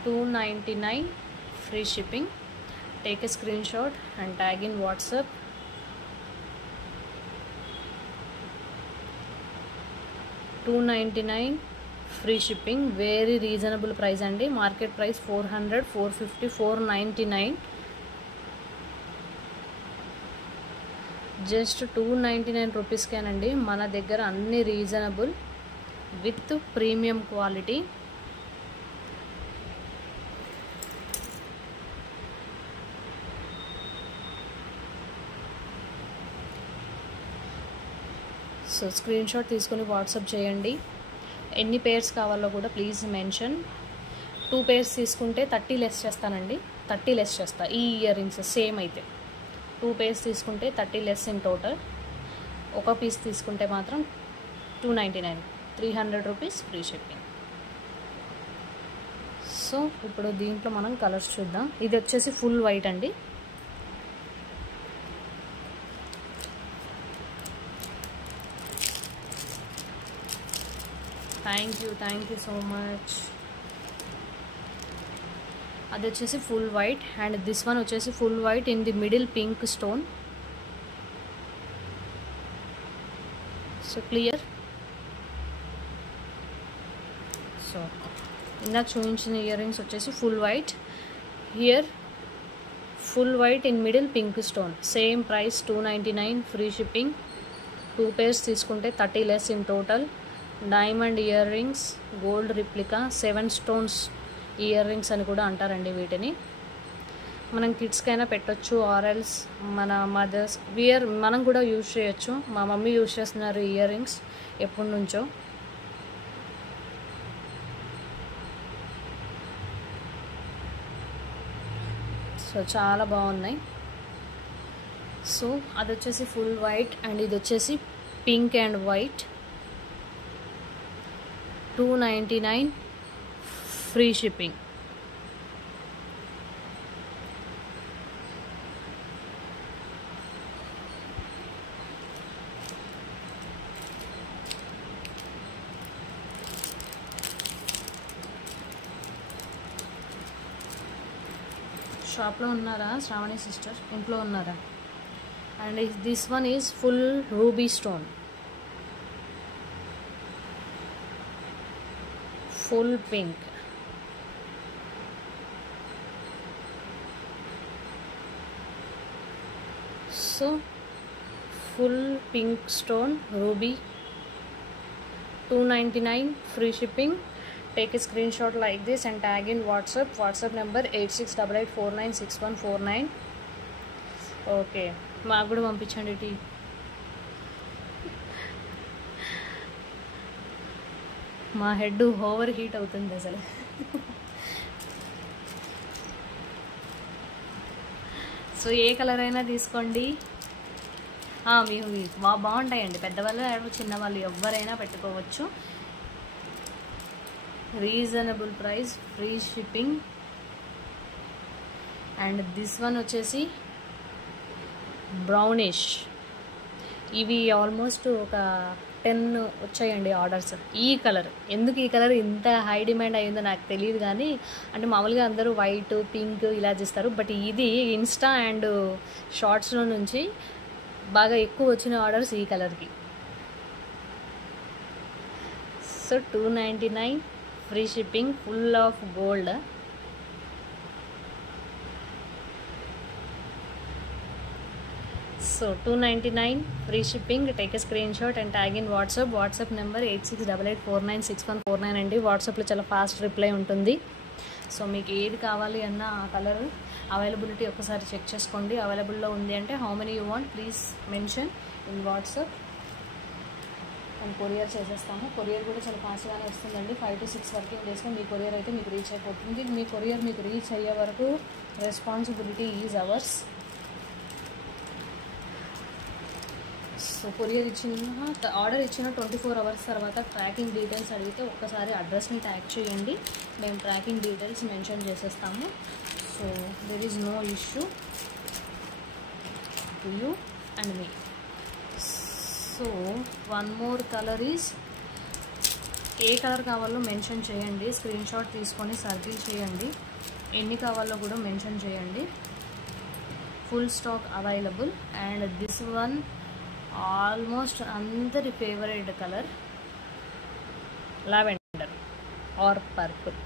$299 free shipping. Take a screenshot and tag in WhatsApp. $299 free shipping. Very reasonable price అండి. Market price 400, 450, 499. Just 299 రూపీస్కేనండి. మన దగ్గర అన్ని reasonable with premium quality. So screen shot తీసుకొని WhatsApp చేయండి. ఎన్ని pairs కావాలో కూడా please mention. 2 pairs తీసుకుంటే 30 లెస్ చేస్తానండి. 30 లెస్ చేస్తా. ఈ ఇయర్ రింగ్స్ సేమ్ అయితే 2 పేర్స్ తీసుకుంటే 30 లెస్ ఇన్ టోటల్. ఒక పీస్ తీసుకుంటే మాత్రం 299, 300 రూపీస్ ఫ్రీ షిప్పింగ్. సో ఇప్పుడు దీంట్లో మనం కలర్స్ చూద్దాం. ఇది వచ్చేసి ఫుల్ వైట్ అండి. Thank you so much. అది వచ్చేసి full white and this one వచ్చేసి full white in the middle pink stone. So clear. So ఇందాక చూపించిన ఇయర్ రింగ్స్ వచ్చేసి full white. Here full white in middle pink stone. Same price 299 free shipping. 2 pairs తీసుకుంటే 30 less in total. Diamond earrings, gold replica, 7 stones earrings అని కూడా అంటారండి వీటిని. మనం కిడ్స్కైనా పెట్టొచ్చు, ఆర్ఎల్స్ మన మదర్స్ మనం కూడా యూజ్ చేయొచ్చు. మా మమ్మీ యూజ్ చేస్తున్నారు ఇయర్ రింగ్స్ ఎప్పటి నుంచో. సో చాలా బాగున్నాయి. సో అది వచ్చేసి ఫుల్ వైట్ అండ్ ఇది వచ్చేసి pink and white. 299 free shipping. షాప్లో ఉన్నారా శ్రావణి సిస్టర్? ఇంట్లో ఉన్నారా? And this one is full ruby stone, full pink. So full pink stone ruby, 299 free shipping. Take a screenshot like this and tag in WhatsApp number 8688496149. Okay, మాకు కూడా పంపించండి tea. మా head over heat అవుతుంది అసలు. So ఏ colour అయినా తీసుకోండి. మేము బాగుంటాయండి, పెద్దవాళ్ళు చిన్నవాళ్ళు ఎవరైనా పెట్టుకోవచ్చు. Reasonable price, free shipping. And this one వచ్చేసి బ్రౌనిష్. ఇవి ఆల్మోస్ట్ ఒక 10 వచ్చాయండి ఆర్డర్స్. ఈ కలర్ ఎందుకు ఈ కలర్ ఇంత హై డిమాండ్ అయ్యిందో నాకు తెలియదు, కానీ అంటే మామూలుగా అందరూ వైట్ పింక్ ఇలా చేస్తారు, బట్ ఇది ఇన్స్టా అండ్ షార్ట్స్లో నుంచి బాగా ఎక్కువ వచ్చిన ఆర్డర్స్ ఈ కలర్కి. So 299 free shipping, full of gold. So 299 free shipping. Take a screen shot and tag in WhatsApp number 8688496149 అండి. వాట్సాప్లో చాలా ఫాస్ట్ రిప్లై ఉంటుంది. సో మీకు ఏది కావాలి అన్న ఆ కలర్ అవైలబిలిటీ ఒకసారి చెక్ చేసుకోండి. అవైలబుల్లో ఉంది అంటే how many you want please mention in WhatsApp and courier చేసేస్తాము. కొరియర్ కూడా చాలా ఫాస్ట్గానే వస్తుందండి. 5 to 6 వర్కింగ్ డేస్లో మీ కొరియర్ అయితే మీకు రీచ్ అయిపోతుంది. మీ కొరియర్ మీకు రీచ్ అయ్యే వరకు responsibility is ours. So courier order ఇచ్చిన 24 hours తర్వాత ట్రాకింగ్ డీటెయిల్స్ అడిగితే ఒక్కసారి అడ్రస్ని ట్యాగ్ చేయండి, మేము ట్రాకింగ్ డీటెయిల్స్ మెన్షన్ చేసేస్తాము. So there is no issue to you and me. So one more colour is, ఏ కలర్ కావాలో మెన్షన్ చేయండి, స్క్రీన్ షాట్ తీసుకొని సర్కిల్ చేయండి, ఎన్ని కావాలో కూడా మెన్షన్ చేయండి. Full stock available. And this one almost అందరి favourite colour lavender or purple.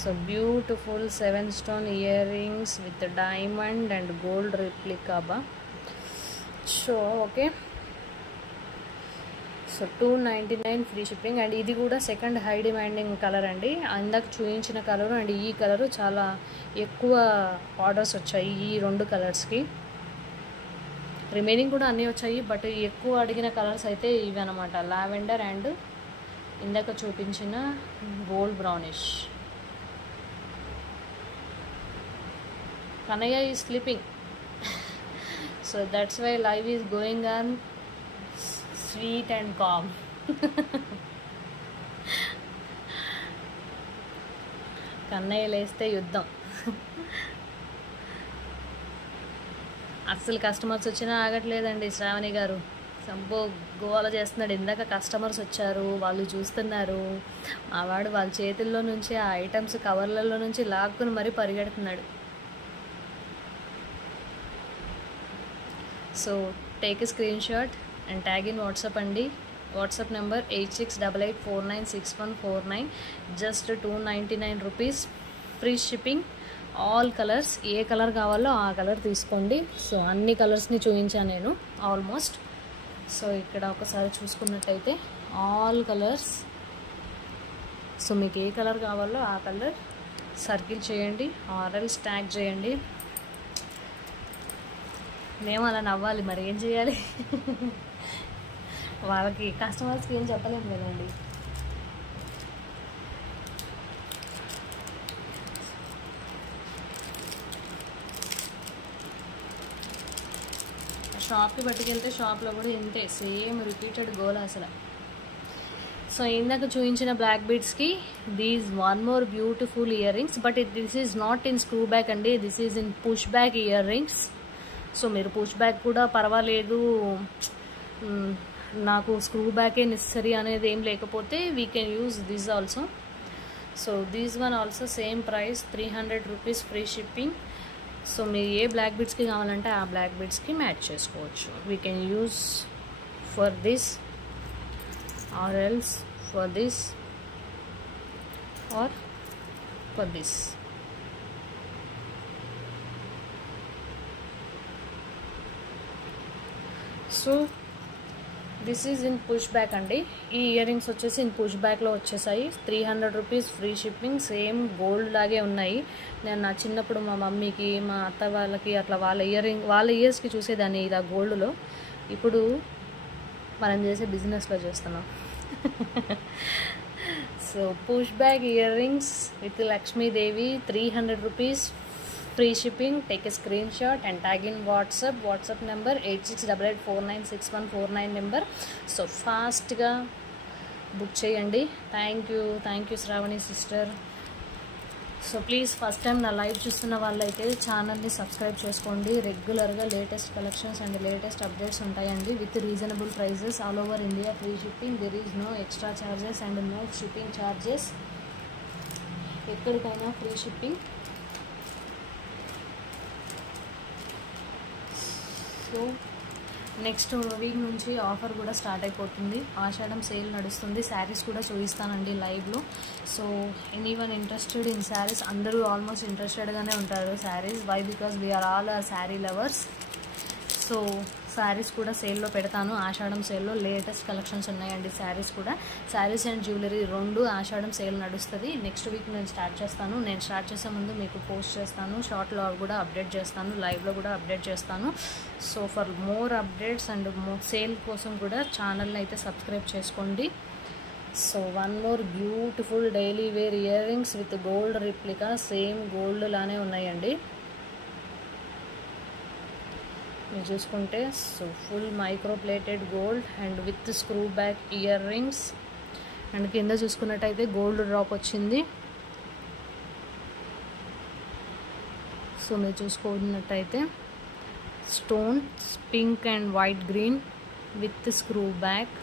So beautiful 7 stone earrings with diamond and gold replica బా. So okay, so 299 free shipping. And ఇది కూడా సెకండ్ హై డిమాండింగ్ కలర్ అండి. ఇందాక చూపించిన colour and ఈ colour చాలా ఎక్కువ ఆర్డర్స్ వచ్చాయి ఈ 2 కలర్స్కి. రిమైనింగ్ కూడా అన్నీ వచ్చాయి, బట్ ఎక్కువ అడిగిన కలర్స్ అయితే ఇవి అనమాట, లావెండర్ అండ్ ఇందాక చూపించిన gold brownish. Kannayya is sleeping, so that's why live is going on sweet and calm. Kannayya లేస్తే యుద్ధం. అస్సలు కస్టమర్స్ వచ్చినా ఆగట్లేదండి శ్రావణి గారు. సంపో గోల చేస్తున్నాడు. ఇందాక కస్టమర్స్ వచ్చారు, వాళ్ళు చూస్తున్నారు, మావాడు వాళ్ళ చేతుల్లో నుంచి ఆ ఐటమ్స్ కవర్లలో నుంచి లాక్కుని మరీ పరిగెడుతున్నాడు. So take a screen shot and tag in WhatsApp అండి. WhatsApp number 8688496149. Just 299 rupees free shipping. All colours, ఏ కలర్ కావాలో ఆ కలర్ తీసుకోండి. సో అన్ని కలర్స్ని చూపించాను నేను ఆల్మోస్ట్. సో ఇక్కడ ఒకసారి చూసుకున్నట్టయితే ఆల్ కలర్స్. సో మీకు ఏ కలర్ కావాలో ఆ కలర్ సర్కిల్ చేయండి, ఆర్ఎల్స్ ట్యాగ్ చేయండి. మేము అలా నవ్వాలి, మరి ఏం చేయాలి? వాళ్ళకి కస్టమర్స్కి ఏం చెప్పలేము కదండి. షాప్కి పట్టుకెళ్తే షాప్లో కూడా ఇంతే, సేమ్ రిపీటెడ్ గోల్ అసలు. సో ఇందాక చూపించిన బ్లాక్ బీడ్స్కి these one more beautiful earrings, but this is not in screw back అండి, this is in push back earrings. So మీరు పుష్ బ్యాక్ కూడా పర్వాలేదు, నాకు స్క్రూ బ్యాకే నెసరీ అనేది ఏం లేకపోతే we can use this also. So these one also same price 300 rupees free shipping. So మీరు ఏ బ్లాక్ బీడ్స్కి కావాలంటే ఆ బ్లాక్ బీడ్స్కి మ్యాచ్ చేసుకోవచ్చు. We can use for this or else for this or for this. So this is in push back అండి. ఈ earrings వచ్చేసి in push బ్యాక్లో వచ్చేసాయి. 300 rupees free shipping. Same gold లాగే ఉన్నాయి. నేను నా చిన్నప్పుడు మా మమ్మీకి మా అత్త వాళ్ళకి అట్లా వాళ్ళ ఇయర్స్కి చూసేదాన్ని ఇలా గోల్డ్లో. ఇప్పుడు మనం చేసే బిజినెస్లో చేస్తున్నాం. So push back earrings with Lakshmidevi 300 rupees free shipping. Take a screen shot and tag in WhatsApp number 8688496149 number. So ఫాస్ట్గా బుక్ చేయండి. Thank you Shravani sister. So please first time నా లైవ్ చూస్తున్న వాళ్ళైతే ఛానల్ని సబ్స్క్రైబ్ చేసుకోండి. రెగ్యులర్గా latest collections and latest updates ఉంటాయండి with reasonable prices all over India. Free shipping. There is no extra charges and no shipping charges. ఎక్కడికైనా free shipping. So next week నుంచి offer కూడా స్టార్ట్ అయిపోతుంది. ఆషాఢం సేల్ నడుస్తుంది. శారీస్ కూడా చూపిస్తానండి లైవ్లో. So anyone interested in sarees, అందరూ ఆల్మోస్ట్ ఇంట్రెస్టెడ్గానే ఉంటారు sarees. Why? Because we are all are saree lovers. So sarees కూడా సేల్లో పెడతాను. ఆషాఢం సేల్లో లేటెస్ట్ కలెక్షన్స్ ఉన్నాయండి. శారీస్ కూడా, శారీస్ అండ్ జ్యువెలరీ రెండు ఆషాఢం సేల్ నడుస్తుంది. నెక్స్ట్ వీక్ నేను స్టార్ట్ చేస్తాను. నేను స్టార్ట్ చేసే ముందు మీకు పోస్ట్ చేస్తాను. షార్ట్లో కూడా అప్డేట్ చేస్తాను. లైవ్లో కూడా అప్డేట్ చేస్తాను. So for more updates and sale కోసం కూడా ఛానల్ని అయితే సబ్స్క్రైబ్ చేసుకోండి. So one more beautiful daily wear earrings with gold replica. Same gold లానే ఉన్నాయండి మీరు చూసుకుంటే. So full micro plated gold and with screw back earrings. And కింద చూసుకున్నట్టయితే గోల్డ్ డ్రాప్ వచ్చింది. సో మీరు చూసుకున్నట్టయితే stones pink and white green with screw back.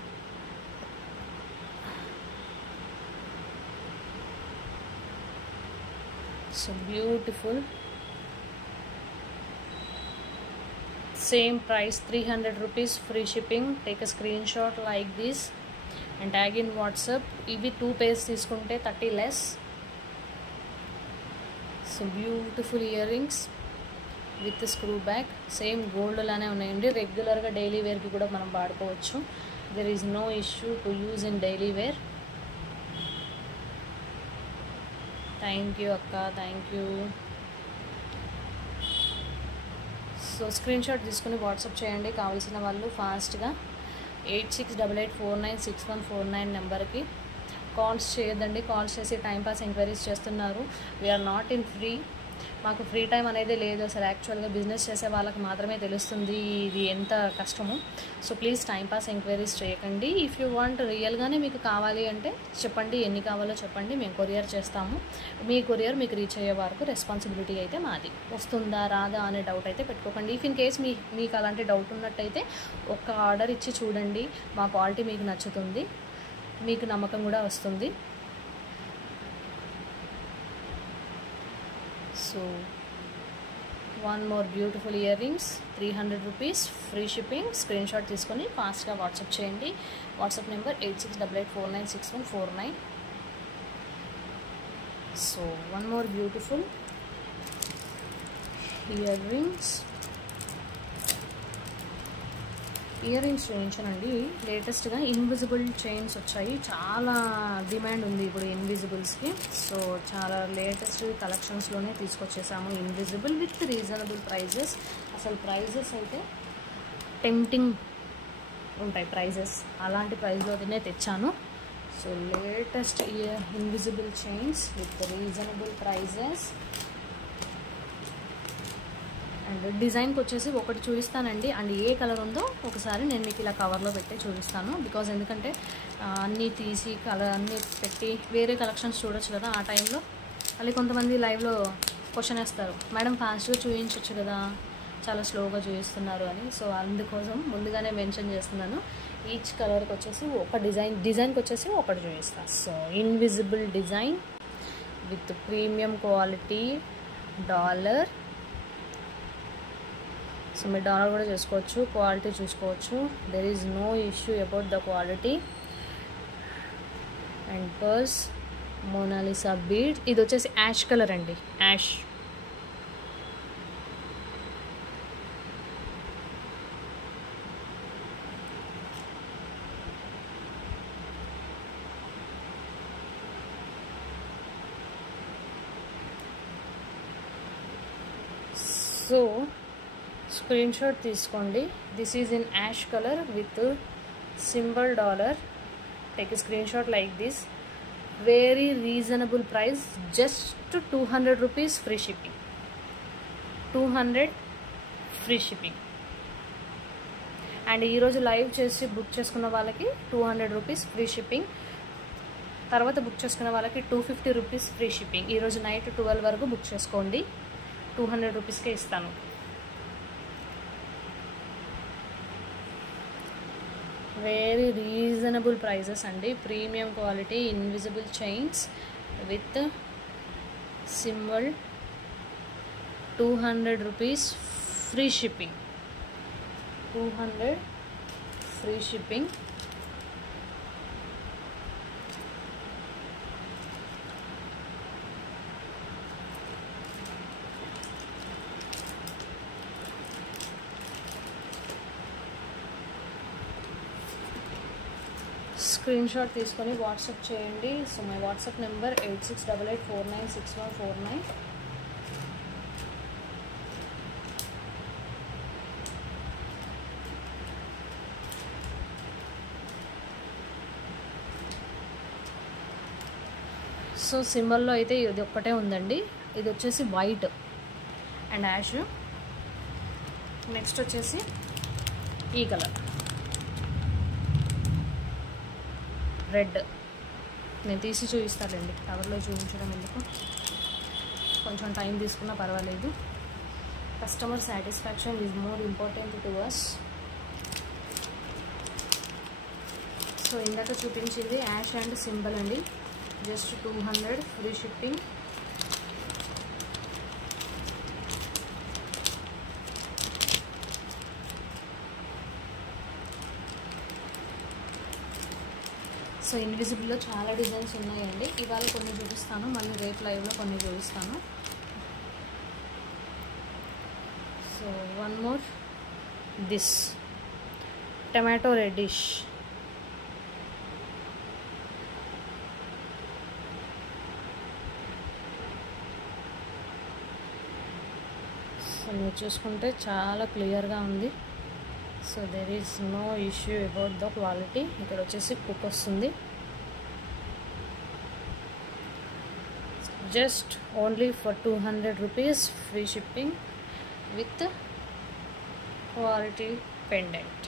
So beautiful. Same price 300 rupees free shipping. Take a screenshot like this and tag in WhatsApp. Ivi 2 pairs తీసుకుంటే 30 less. So beautiful earrings with the screw back. Same gold లానే ఉన్నాయండి. రెగ్యులర్గా daily వేర్కి కూడా మనం వాడుకోవచ్చు. There is no issue to use in daily wear. Thank you అక్క, thank you. So screen shot తీసుకుని వాట్సాప్ చేయండి కావాల్సిన వాళ్ళు ఫాస్ట్గా. 8688496149 నెంబర్కి కాల్స్ చేయొద్దండి. కాల్స్ చేసి టైంపాస్ ఎంక్వైరీస్ చేస్తున్నారు. We are not in free. మాకు ఫ్రీ టైం అనేది లేదు అసలు. యాక్చువల్గా బిజినెస్ చేసే వాళ్ళకి మాత్రమే తెలుస్తుంది ఇది ఎంత కష్టమో. సో ప్లీజ్ టైంపాస్ ఎంక్వైరీస్ చేయకండి. ఇఫ్ యూ వాంట్ రియల్గానే మీకు కావాలి అంటే చెప్పండి, ఎన్ని కావాలో చెప్పండి, మేము కొరియర్ చేస్తాము. మీ కొరియర్ మీకు రీచ్ అయ్యే వరకు రెస్పాన్సిబిలిటీ అయితే మాది. వస్తుందా రాదా అనే డౌట్ అయితే పెట్టుకోకండి. ఇఫ్ ఇన్ కేస్ మీకు అలాంటి డౌట్ ఉన్నట్టయితే ఒక ఆర్డర్ ఇచ్చి చూడండి. మా క్వాలిటీ మీకు నచ్చుతుంది, మీకు నమ్మకం కూడా వస్తుంది. So one more beautiful earrings 300 rupees free shipping. Screenshot తీసుకొని ఫాస్ట్గా వాట్సాప్ చేయండి. WhatsApp number 8688496149. So one more beautiful earrings చూపించానండి. లేటెస్ట్గా ఇన్విజిబుల్ చైన్స్ వచ్చాయి. చాలా డిమాండ్ ఉంది ఇప్పుడు ఇన్విజిబుల్స్కి. సో చాలా లేటెస్ట్ కలెక్షన్స్లోనే తీసుకొచ్చేసాము ఇన్విజిబుల్ విత్ రీజనబుల్ ప్రైజెస్. అసలు ప్రైజెస్ అయితే టెంప్టింగ్ ఉంటాయి ప్రైజెస్. అలాంటి ప్రైస్లోనే తెచ్చాను. So latest invisible chains with reasonable prices. And డిజైన్కి వచ్చేసి ఒకటి చూపిస్తానండి. అండ్ ఏ కలర్ ఉందో ఒకసారి నేను మీకు ఇలా కవర్లో పెట్టి చూపిస్తాను. బికాజ్ ఎందుకంటే అన్నీ తీసి కలర్ అన్నీ పెట్టి వేరే కలెక్షన్స్ చూడొచ్చు కదా ఆ టైంలో. మళ్ళీ కొంతమంది లైవ్లో క్వశ్చన్ వేస్తారు, మేడం ఫాస్ట్గా చూపించవచ్చు కదా, చాలా స్లోగా చూపిస్తున్నారు అని. సో అందుకోసం ముందుగానే మెన్షన్ చేస్తున్నాను. ఈచ్ కలర్కి వచ్చేసి ఒక డిజైన్కి వచ్చేసి ఒకటి చూపిస్తాను. So invisible design with premium quality dollar. So మీరు డాలర్ కూడా చేసుకోవచ్చు, క్వాలిటీ చూసుకోవచ్చు. There is no issue about the quality. And purse Mona Lisa bead. ఇది వచ్చేసి యాష్ కలర్ అండి, యాష్. సో స్క్రీన్ షాట్ తీసుకోండి. This is in ash colour with symbol dollar. Take a screen shot like this. Very reasonable price, just 200 rupees free shipping. 200 free shipping. And ఈరోజు live చేసి book చేసుకున్న వాళ్ళకి 200 rupees free shipping. తర్వాత book చేసుకున్న వాళ్ళకి 250 rupees free shipping. ఈరోజు night 12 వరకు book చేసుకోండి, 200 రూపీస్కే ఇస్తాను. వెరీ రీజనబుల్ ప్రైజెస్ అండి. Premium quality invisible chains with symbol. 200 rupees free shipping. 200 free shipping. Screenshot తీసుకొని వాట్సాప్ చేయండి. So my WhatsApp number 8688496149. So సింబల్లో అయితే ఇది ఒక్కటే ఉందండి. ఇది వచ్చేసి వైట్ అండ్ యాష్. నెక్స్ట్ వచ్చేసి ఈ కలర్ రెడ్. నేను తీసి చూపిస్తానండి, కవర్లో చూపించడం ఎందుకు, కొంచెం టైం తీసుకున్నా పర్వాలేదు. Customer satisfaction is more important to us. So ఇందాక చూపించింది యాష్ అండ్ సింబల్ అండి, జస్ట్ 200 ఫ్రీ షిప్పింగ్. సో ఇన్విజిబుల్లో చాలా డిజైన్స్ ఉన్నాయండి. ఇవాళ కొన్ని చూపిస్తాను, మళ్ళీ రేపు లైవ్లో కొన్ని చూపిస్తాను. So one more, this tomato reddish. So మీరు చూసుకుంటే చాలా క్లియర్గా ఉంది. So there is no issue about the quality. ఇక్కడ వచ్చేసి కుక్ వస్తుంది. Just only for 200 rupees free shipping with quality pendant.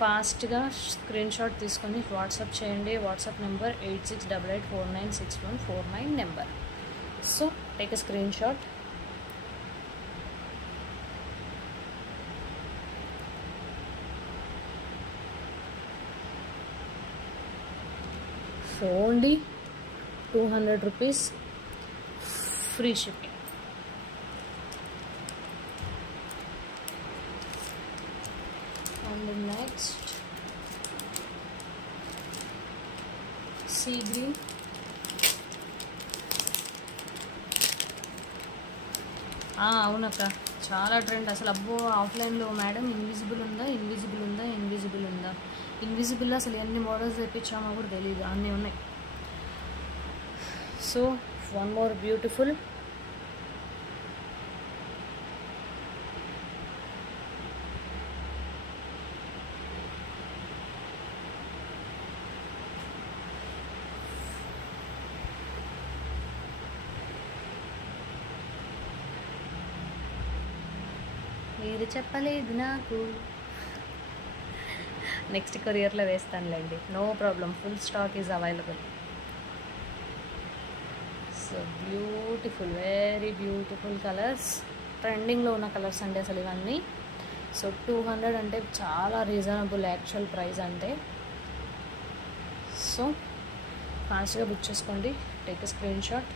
ఫాస్ట్గా స్క్రీన్ షాట్ తీసుకొని వాట్సాప్ చేయండి. WhatsApp number 8688496149 number. So take a screen shot. So only 200 rupees free shipping. And next sea green. అవునక్క, చాలా trend అసలు. అబ్బో ఆఫ్లైన్లో మేడం ఇన్విజిబుల్ ఉందా, invisible ఉందా, ఇన్విజిబుల్ ఉందా. ఇన్విజిబుల్లో అసలు ఎన్ని మోడల్స్ తెప్పించామో కూడా తెలియదు, అన్నీ ఉన్నాయి. So one more beautiful. మీరు చెప్పలేదు నాకు, నెక్స్ట్ కొరియర్లో వేస్తానులేండి, no problem. Full stock is available. So beautiful, very beautiful colours, ట్రెండింగ్లో ఉన్న కలర్స్ అండి అసలు ఇవన్నీ. సో 200 అంటే చాలా రీజనబుల్ యాక్చువల్ ప్రైస్ అంటే. సో ఫాస్ట్గా బుక్ చేసుకోండి. Take a screen shot.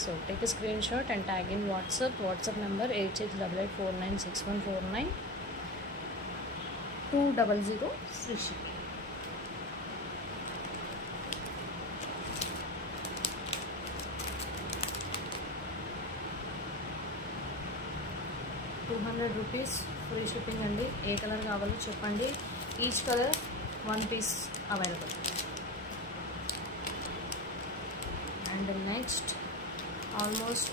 So take a screenshot and tag in WhatsApp number 8688496149 200 free shipping. ₹200 free shipping అండి. ఏ కలర్ కావాలో చెప్పండి. Each colour 1 piece available. And next almost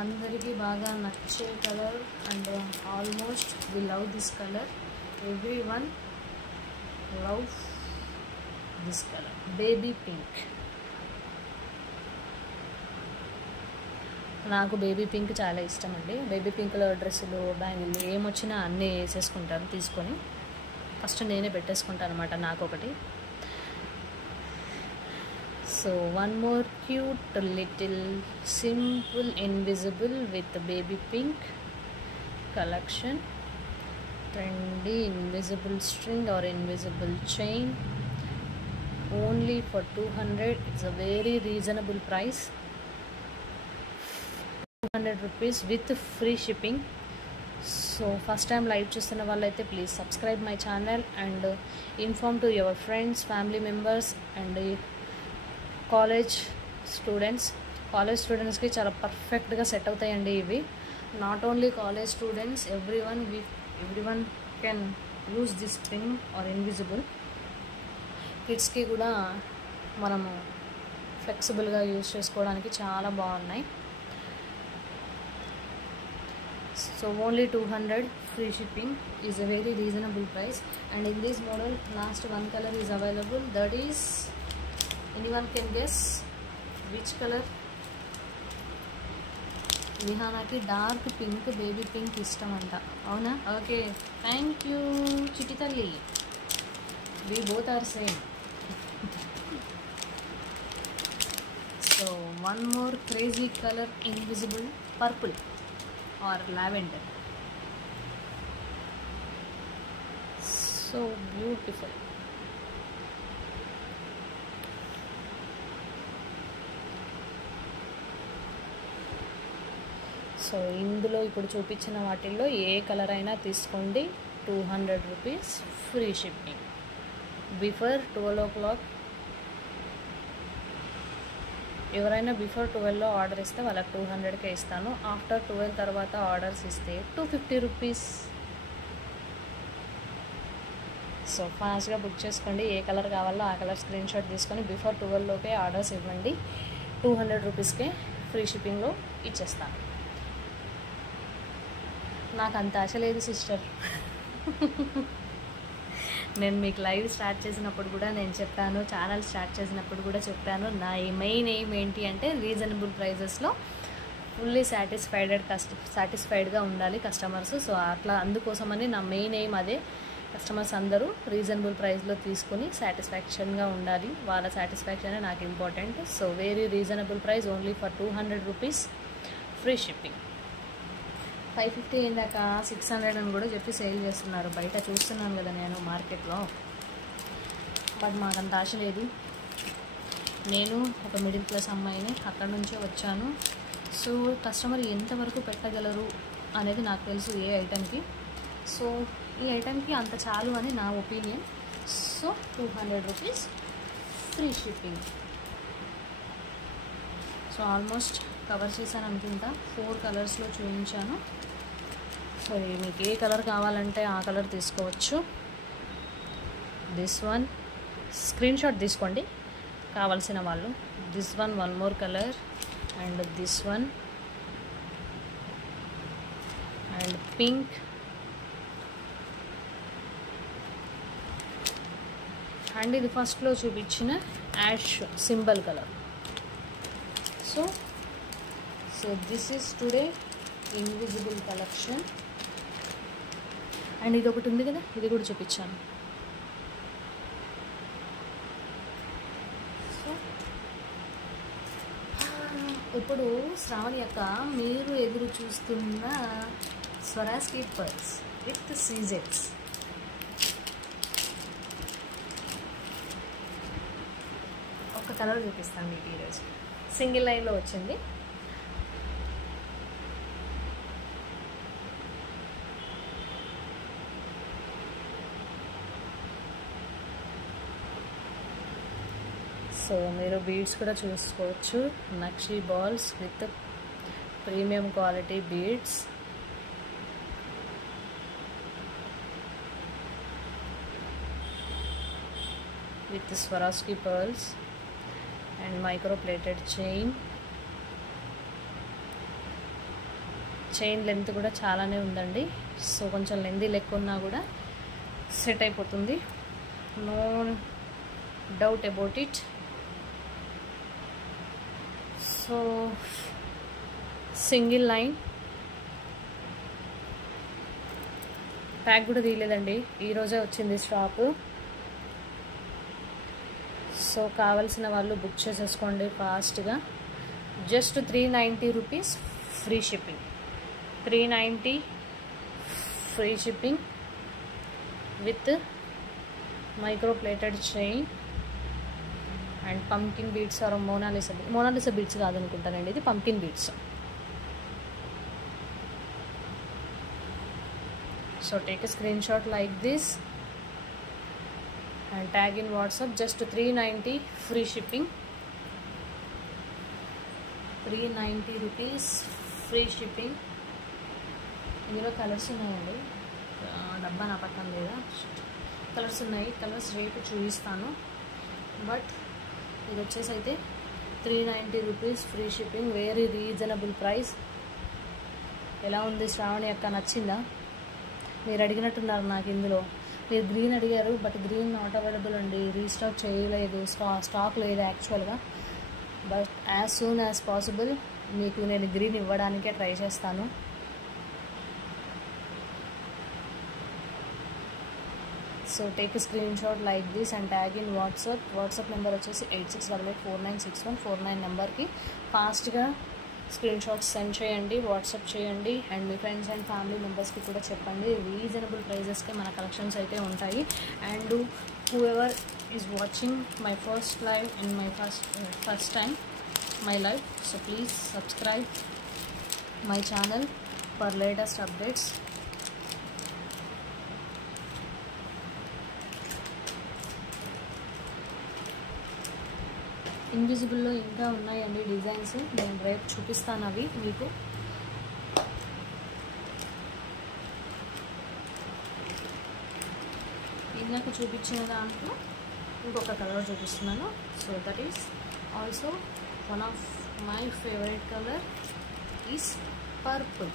అందరికీ బాగా నచ్చే colour and almost we love this colour. Every one love this colour, baby pink. నాకు baby pink చాలా ఇష్టం అండి. బేబీ పింక్లో డ్రెస్సులు, బ్యాంగిల్ ఏమొచ్చినా అన్నీ వేసేసుకుంటాను తీసుకొని. ఫస్ట్ నేనే పెట్టేసుకుంటాను అనమాట నాకు ఒకటి. So one more cute little simple invisible with the baby pink collection. Trendy invisible string or invisible chain, only for 200. It's a very reasonable price. ₹200 with free shipping. So first time live చూస్తున్న వాళ్ళైతే please subscribe my channel and inform to your friends, family members and college స్టూడెంట్స్కి చాలా పర్ఫెక్ట్గా set అవుతాయండి ఇవి. Not only college students, every one can use this thing or invisible. కిడ్స్కి కూడా మనము ఫ్లెక్సిబుల్గా యూజ్ చేసుకోవడానికి చాలా బాగున్నాయి. So only 200 free shipping is a very reasonable price. And in this model last one color is available, that is, anyone can guess which color? విహానాకి dark pink, baby pink ఇష్టం అంట. అవునా? ఓకే, థ్యాంక్ యూ చిట్టి తల్లి. we both are same. So one more crazy color, invisible purple or lavender. So beautiful. So ఇందులో ఇప్పుడు చూపించిన వాటిల్లో ఏ కలర్ అయినా తీసుకోండి. ₹200 ఫ్రీ షిప్పింగ్. బిఫోర్ 12 o'clock ఎవరైనా బిఫోర్ 12లో ఆర్డర్ ఇస్తే వాళ్ళకి 200కే ఇస్తాను. ఆఫ్టర్ 12 తర్వాత ఆర్డర్స్ ఇస్తే ₹250. సో ఫాస్ట్గా బుక్ చేసుకోండి. ఏ కలర్ కావాలో ఆ కలర్ స్క్రీన్ షాట్ తీసుకొని బిఫోర్ 12లోపే ఆర్డర్స్ ఇవ్వండి. ₹200కే ఫ్రీ షిప్పింగ్లో ఇచ్చేస్తాను. నాకు అంత ఆశ లేదు సిస్టర్. నేను మీకు లైవ్ స్టార్ట్ చేసినప్పుడు కూడా నేను చెప్పాను, ఛానల్ స్టార్ట్ చేసినప్పుడు కూడా చెప్పాను, నా మెయిన్ ఎయిమ్ ఏంటి అంటే రీజనబుల్ ప్రైజెస్లో ఫుల్లీ సాటిస్ఫైడ్గా ఉండాలి కస్టమర్స్. సో అట్లా అందుకోసమని నా మెయిన్ ఎయిమ్ అదే. కస్టమర్స్ అందరూ రీజనబుల్ ప్రైస్లో తీసుకుని సాటిస్ఫాక్షన్గా ఉండాలి. వాళ్ళ సాటిస్ఫాక్షనే నాకు important. So very reasonable price, only for ₹200 free shipping. 550 ఇందాక 600 అని కూడా చెప్పి సేల్ చేస్తున్నారు. బయట చూస్తున్నాను కదా నేను మార్కెట్లో. బట్ మాకంత ఆశ లేదు. నేను ఒక మిడిల్ క్లాస్ అమ్మాయిని, అక్కడ నుంచే వచ్చాను. సో కస్టమర్ ఎంతవరకు పెట్టగలరు అనేది నాకు తెలుసు ఏ ఐటెంకి. సో ఈ ఐటెంకి అంత చాలు అని నా opinion. So ₹200 free shipping. So almost cover చేశాను అనుకుంటా. 4 కలర్స్లో చూపించాను. సో మీకు ఏ కలర్ కావాలంటే ఆ కలర్ తీసుకోవచ్చు. దిస్ వన్ స్క్రీన్ షాట్ తీసుకోండి కావాల్సిన వాళ్ళు. This one more colour and this one and pink and ఇది ఫస్ట్లో చూపించిన ash symbol colour. So this is today invisible collection. And ఇది ఒకటి ఉంది కదా, ఇది కూడా చూపించాను. సో ఇప్పుడు శ్రావణి యొక్క మీరు ఎదురు చూస్తున్న స్వరాజ్కి పర్స్ విత్ సీజెట్స్. కలర్ చూపిస్తాను మీకు ఈరోజు. సింగిల్ లైన్లో వచ్చింది. సో మీరు బీడ్స్ కూడా చూసుకోవచ్చు. Nakshi balls with premium quality beads. With Swarovski pearls and micro plated chain. Chain length కూడా చాలానే ఉందండి. సో కొంచెం లెంతీ లెక్క ఉన్నా కూడా సెట్ అయిపోతుంది. No doubt about it. So single line pack కూడా తీయలేదండి, ఈరోజే వచ్చింది స్టాక్. సో కావాల్సిన వాళ్ళు బుక్ చేసేసుకోండి ఫాస్ట్గా. Just 390 rupees free shipping. 390 free shipping with micro plated chain and pumpkin beads or Mona Lisa beads కాదనుకుంటానండి, ఇది pumpkin beads. So take a screen shot like this and tag in WhatsApp. Just 390 free shipping. 390 rupees free shipping. ఇందులో colours ఉన్నాయండి, డబ్బా నా పక్కన లేదా, colours ఉన్నాయి. Colours rate చూపిస్తాను. బట్ ఇది వచ్చేసి అయితే 390 rupees free shipping. Very reasonable price. ఎలా ఉంది శ్రావణి అక్క, నచ్చిందా? మీరు అడిగినట్టున్నారు నాకు ఇందులో. మీరు గ్రీన్ అడిగారు, బట్ గ్రీన్ నాట్ అవైలబుల్ అండి, రీస్టాక్ చేయలేదు, స్టాక్ లేదు యాక్చువల్గా. But as soon as possible మీకు నేను గ్రీన్ ఇవ్వడానికే ట్రై చేస్తాను. So take screen shot like this and tag in WhatsApp number వచ్చేసి 8688496149 నెంబర్కి ఫాస్ట్గా స్క్రీన్ షాట్స్ సెండ్ చేయండి, వాట్సాప్ చేయండి. And me friends and family మెంబర్స్కి కూడా చెప్పండి. రీజనబుల్ ప్రైజెస్కే మన కలెక్షన్స్ అయితే ఉంటాయి. And who ever is watching my first live and my first time my live, so please subscribe my channel for latest updates. ఇన్విజిబుల్లో ఇంకా ఉన్నాయండి డిజైన్స్, నేను రేపు చూపిస్తాను అవి మీకు. ఇందాక చూపించిన దాంట్లో ఇంకొక కలర్ చూపిస్తున్నాను. So that is also one of my favourite colour is purple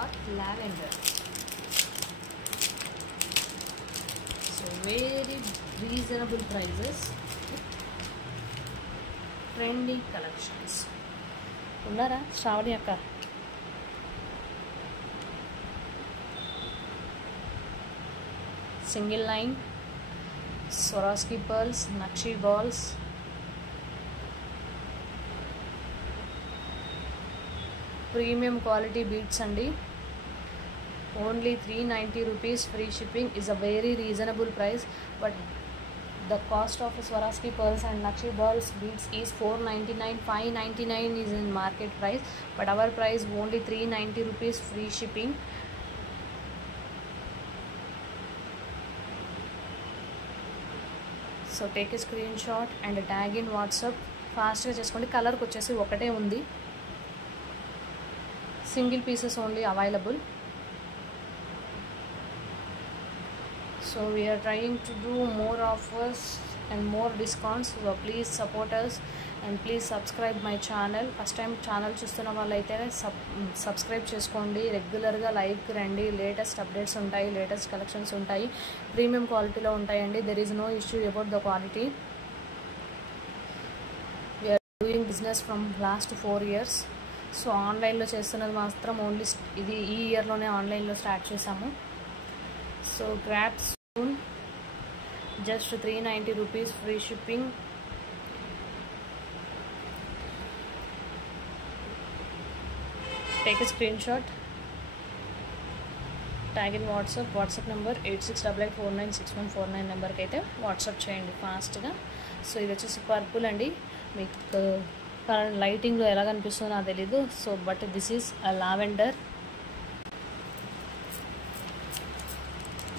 or lavender. So very reasonable prices, trendy collections. ఉన్నారా శ్రావణి అక్క? సింగిల్ లైన్ స్వరాస్కి పర్ల్స్, నక్షి బాల్స్, ప్రీమియం క్వాలిటీ బీడ్స్ అండి. Only 390 rupees free shipping is a very reasonable price. But the cost of Swarovski pearls and Nakshi balls beads is 499, 599 is in market price, but our price only 390 rupees free shipping. So take a screenshot and tag in WhatsApp. Fast గా చేసుకోండి. Colour కి వచ్చేసి ఒకటే ఉంది, single pieces only available. So we are trying to do more offers and more discounts. So please support us and please subscribe my channel. First time channel చూస్తున్న వాళ్ళైతే subscribe చేసుకోండి. రెగ్యులర్గా లైవ్కి రండి. లేటెస్ట్ అప్డేట్స్ ఉంటాయి, లేటెస్ట్ కలెక్షన్స్ ఉంటాయి, premium క్వాలిటీలో ఉంటాయండి. There is no issue about the quality. We are doing business from last 4 years. So ఆన్లైన్లో చేస్తున్నది మాత్రం ఓన్లీ ఇది ఈ ఇయర్లోనే ఆన్లైన్లో స్టార్ట్ చేసాము. So grab soon. Just 390 rupees free shipping. Take a screenshot, tag in WhatsApp number 8688496149 నెంబర్కి అయితే వాట్సాప్ చేయండి ఫాస్ట్గా. సో ఇది వచ్చేసి పర్పుల్ అండి. మీకు కరెంట్ లైటింగ్లో ఎలా కనిపిస్తుందో నాకు తెలీదు. So but this is lavender.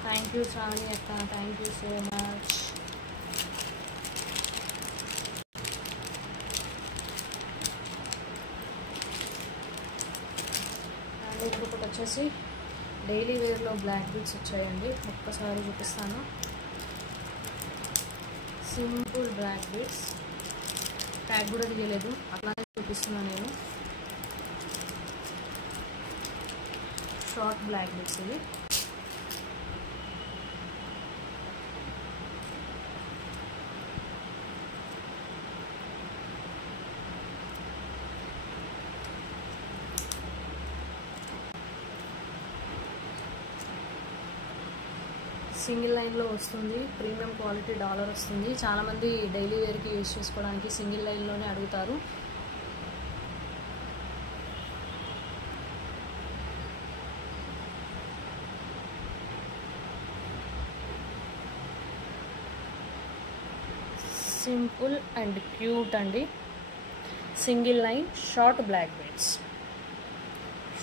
Thank you Shravani అక్క, thank you so much. And ఇంకొకటి వచ్చేసి డైలీ వేర్లో బ్లాక్ బీడ్స్ వచ్చాయండి. ఒక్కసారి చూపిస్తాను. సింపుల్ బ్లాక్ బీడ్స్, ట్యాగ్ కూడా తీయలేదు, అట్లానే చూపిస్తున్నాను నేను. షార్ట్ బ్లాక్ బీడ్స్ ఇవి. సింగిల్ లైన్లో వస్తుంది, ప్రీమియం క్వాలిటీ డాలర్ వస్తుంది. చాలామంది డైలీ వేర్కి యూజ్ చేసుకోవడానికి సింగిల్ లైన్లోనే అడుగుతారు. సింపుల్ అండ్ క్యూట్ అండి. Single line short black beads,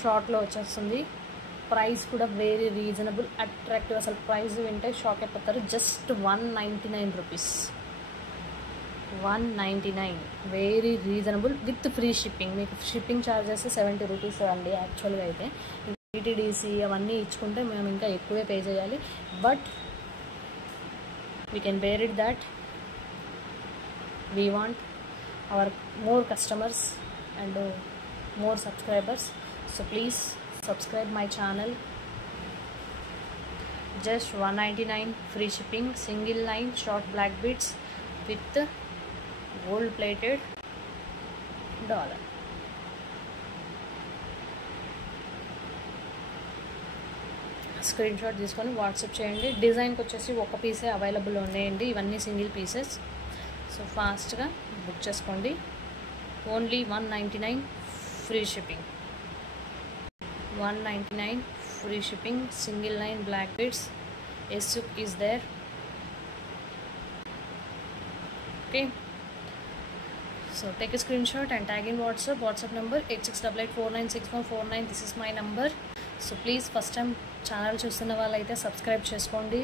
షార్ట్లో వచ్చేస్తుంది. ప్రైస్ కూడా వెరీ రీజనబుల్, అట్రాక్టివ్. అసలు ప్రైస్ వింటే షాక్ అయిపోతారు. Just 199 rupees, 199, very reasonable with free shipping. మీకు షిప్పింగ్ ఛార్జెస్ 70 రూపీస్ అండి యాక్చువల్గా అయితే. టీటీడీసీ అవన్నీ ఇచ్చుకుంటే మేము ఇంకా ఎక్కువే పే చేయాలి. But we can bear it that. We want our more customers and more subscribers. So please subscribe my channel. Just 199 free shipping, single line short black beads with gold plated dollar. Screen shot తీసుకొని WhatsApp చేయండి. డిజైన్కి వచ్చేసి ఒక పీసే available ఉన్నాయండి. ఇవన్నీ single pieces. So ఫాస్ట్గా book చేసుకోండి. Only 199 free shipping. 199 free shipping, single line black beads. Yesuk is there. Okay, so take a screenshot and tag in WhatsApp number 8688496149. this is my number. So please first time channel చూస్తున్న వాళ్ళైతే subscribe చేసుకోండి.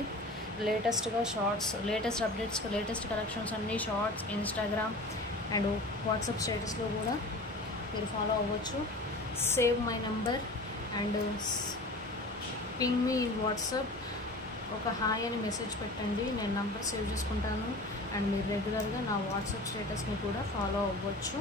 లేటెస్ట్గా shorts, latest updates, latest collections అన్నీ shorts, Instagram and WhatsApp స్టేటస్లో కూడా మీరు follow అవ్వచ్చు. Save my number and ping me in WhatsApp. ఒక హాయ్ అని మెసేజ్ పెట్టండి, నేను నంబర్ సేవ్ చేసుకుంటాను. అండ్ మీరు రెగ్యులర్గా నా వాట్సాప్ స్టేటస్ని కూడా ఫాలో అవ్వచ్చు.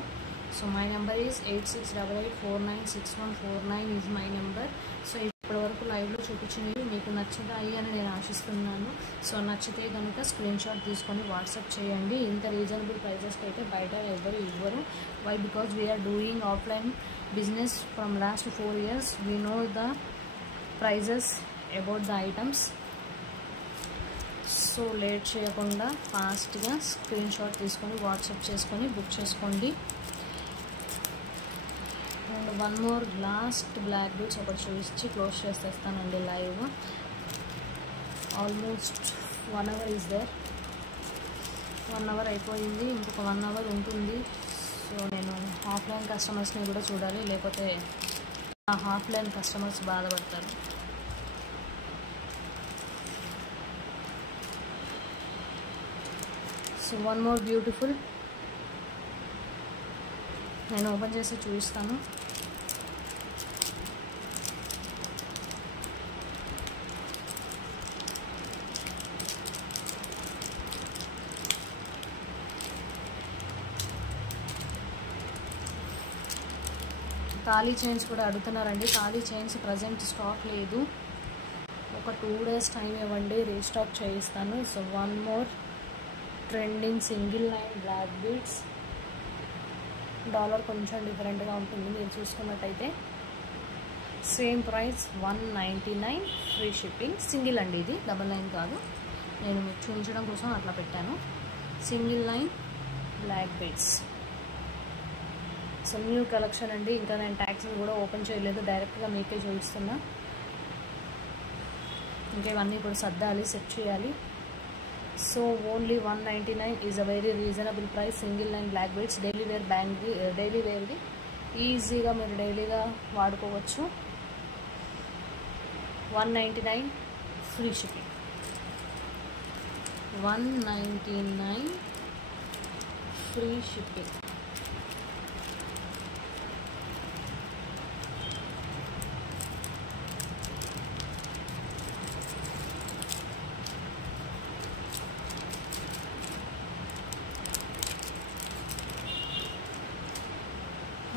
So my number is 8688496149 is my number. So ఇప్పటివరకు లైవ్లో చూపించినవి మీకు నచ్చుతాయి అని నేను ఆశిస్తున్నాను. సో నచ్చితే కనుక స్క్రీన్ షాట్ తీసుకొని వాట్సాప్ చేయండి. ఇంత రీజనబుల్ ప్రైజెస్కి అయితే బయట ఎవరు ఇవ్వరు. Why? Because we are doing offline business from last 4 years. We know the prices about the items. So late చేయకుండా ఫాస్ట్గా స్క్రీన్ షాట్ తీసుకొని వాట్సాప్ చేసుకొని బుక్ చేసుకోండి. And one more last black beads ఒకటి చూసి క్లోజ్ చేసేస్తానండి live. Almost 1 hour is there. 1 hour అయిపోయింది, ఇంకొక 1 hour ఉంటుంది. సో నేను ఆఫ్లైన్ కస్టమర్స్ని కూడా చూడాలి, లేకపోతే ఆ ఆఫ్లైన్ కస్టమర్స్ బాధపడతారు. సో వన్ మోర్ బ్యూటిఫుల్, నేను ఓపెన్ చేసి చూపిస్తాను. తాళీ చైన్స్ కూడా అడుగుతున్నారండి. తాళీ చైన్స్ ప్రజెంట్ స్టాక్ లేదు, ఒక 2 days టైం ఇవ్వండి, రీస్టాక్ చేయిస్తాను. So one more trending single line black beads. Dollar కొంచెం డిఫరెంట్గా ఉంటుంది మీరు చూసుకున్నట్టయితే. Same price 199 free shipping. Single అండి, ఇది డబల్ లైన్ కాదు, నేను మీకు చూపించడం కోసం అట్లా పెట్టాను. Single line black beads. So new collection అండి. ఇంకా నేను ట్యాగ్స్ కూడా ఓపెన్ చేయలేదు, డైరెక్ట్గా మీకే చూపిస్తున్నా. ఇంకా ఇవన్నీ కూడా సర్దాలి, సెట్ చేయాలి. So only 199 is a very reasonable price. Single line black beads daily wear daily వేర్ది ఈజీగా మీరు డైలీగా వాడుకోవచ్చు. 199 free shipping. 199 free shipping.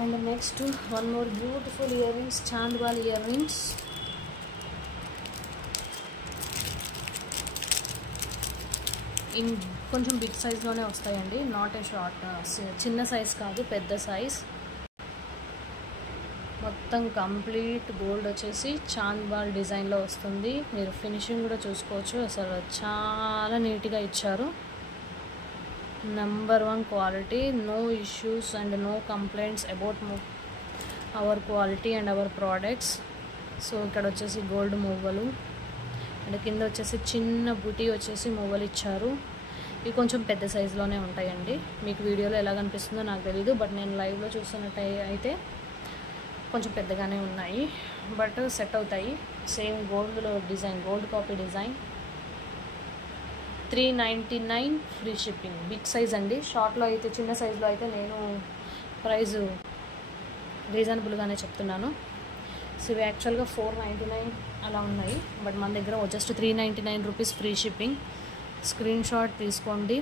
And next one more beautiful earrings, chandwal earrings. కొంచెం బిగ్ సైజ్లోనే వస్తాయండి, నాట్ ఏ షార్ట్, చిన్న సైజ్ కాదు, పెద్ద సైజ్. మొత్తం కంప్లీట్ గోల్డ్ వచ్చేసి చాంద్బాల్ డిజైన్లో వస్తుంది. మీరు ఫినిషింగ్ కూడా చూసుకోవచ్చు, అసలు చాలా నీట్గా ఇచ్చారు. Number 1 quality, no issues and no complaints about our quality and our products. So ఇక్కడ వచ్చేసి గోల్డ్ మువ్వలు అండ్ కింద వచ్చేసి చిన్న బుటీ వచ్చేసి మువ్వలు ఇచ్చారు. ఇవి కొంచెం పెద్ద సైజులోనే ఉంటాయండి. మీకు వీడియోలో ఎలా కనిపిస్తుందో నాకు తెలీదు, బట్ నేను లైవ్లో చూస్తున్నట్టు అయితే కొంచెం పెద్దగానే ఉన్నాయి, బట్ సెట్ అవుతాయి. సేమ్ గోల్డ్లో design, gold copy design. 399 free shipping. Big size అండి. షార్ట్లో అయితే, చిన్న సైజులో అయితే నేను ప్రైజు రీజనబుల్గానే చెప్తున్నాను. సో ఇవి యాక్చువల్గా 499 అలా ఉన్నాయి, బట్ మన దగ్గర just 399 rupees free shipping. Screen shot తీసుకోండి.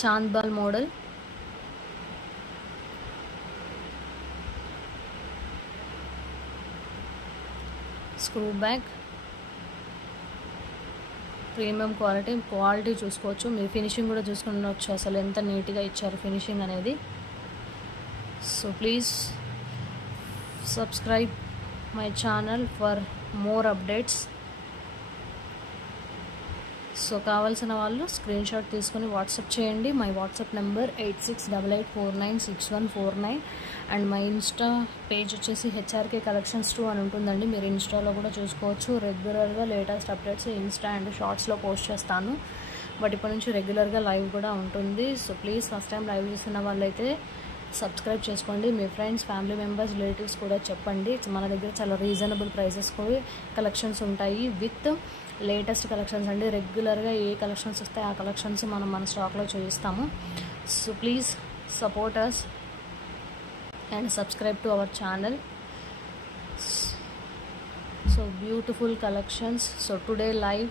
Chandbali model. Screw back, premium quality చూసుకోవచ్చు. మీరు ఫినిషింగ్ కూడా చూసుకునొచ్చు, అసలు ఎంత నీట్గా ఇచ్చారు ఫినిషింగ్ అనేది. So please subscribe my channel for more updates. So కావాల్సిన వాళ్ళు స్క్రీన్ షాట్ తీసుకొని వాట్సాప్ చేయండి. My WhatsApp number 8688496149 and my Insta page వచ్చేసి HRK Collections 2 అని ఉంటుందండి. మీరు ఇన్స్టాలో కూడా చూసుకోవచ్చు. రెగ్యులర్గా లేటెస్ట్ అప్డేట్స్ ఇన్స్టా అండ్ షార్ట్స్లో పోస్ట్ చేస్తాను, బట్ ఇప్పటి నుంచి రెగ్యులర్గా లైవ్ కూడా ఉంటుంది. So please first time live చూస్తున్న వాళ్ళైతే సబ్స్క్రైబ్ చేసుకోండి. మీ ఫ్రెండ్స్, ఫ్యామిలీ మెంబర్స్, రిలేటివ్స్ కూడా చెప్పండి. మన దగ్గర చాలా రీజనబుల్ ప్రైసెస్ కలెక్షన్స్ ఉంటాయి విత్ లేటెస్ట్ కలెక్షన్స్ అండి. రెగ్యులర్గా ఏ కలెక్షన్స్ వస్తాయి ఆ కలెక్షన్స్ మనం మన స్టాక్లో చూపిస్తాము. So please support us and subscribe to our channel. So beautiful collections. So today live.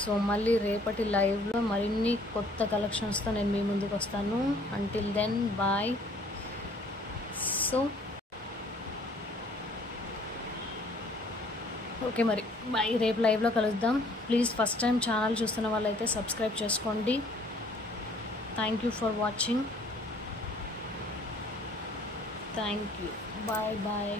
So మళ్ళీ రేపటి లైవ్లో మరిన్ని కొత్త కలెక్షన్స్తో నేను మీ ముందుకు వస్తాను. Until then bye. So okay, మరి బాయ్. రేపు లైవ్లో కలుద్దాం. ప్లీజ్ ఫస్ట్ టైం ఛానల్ చూస్తున్న వాళ్ళైతే సబ్స్క్రైబ్ చేసుకోండి. Thank you for watching. Thank you. Bye bye.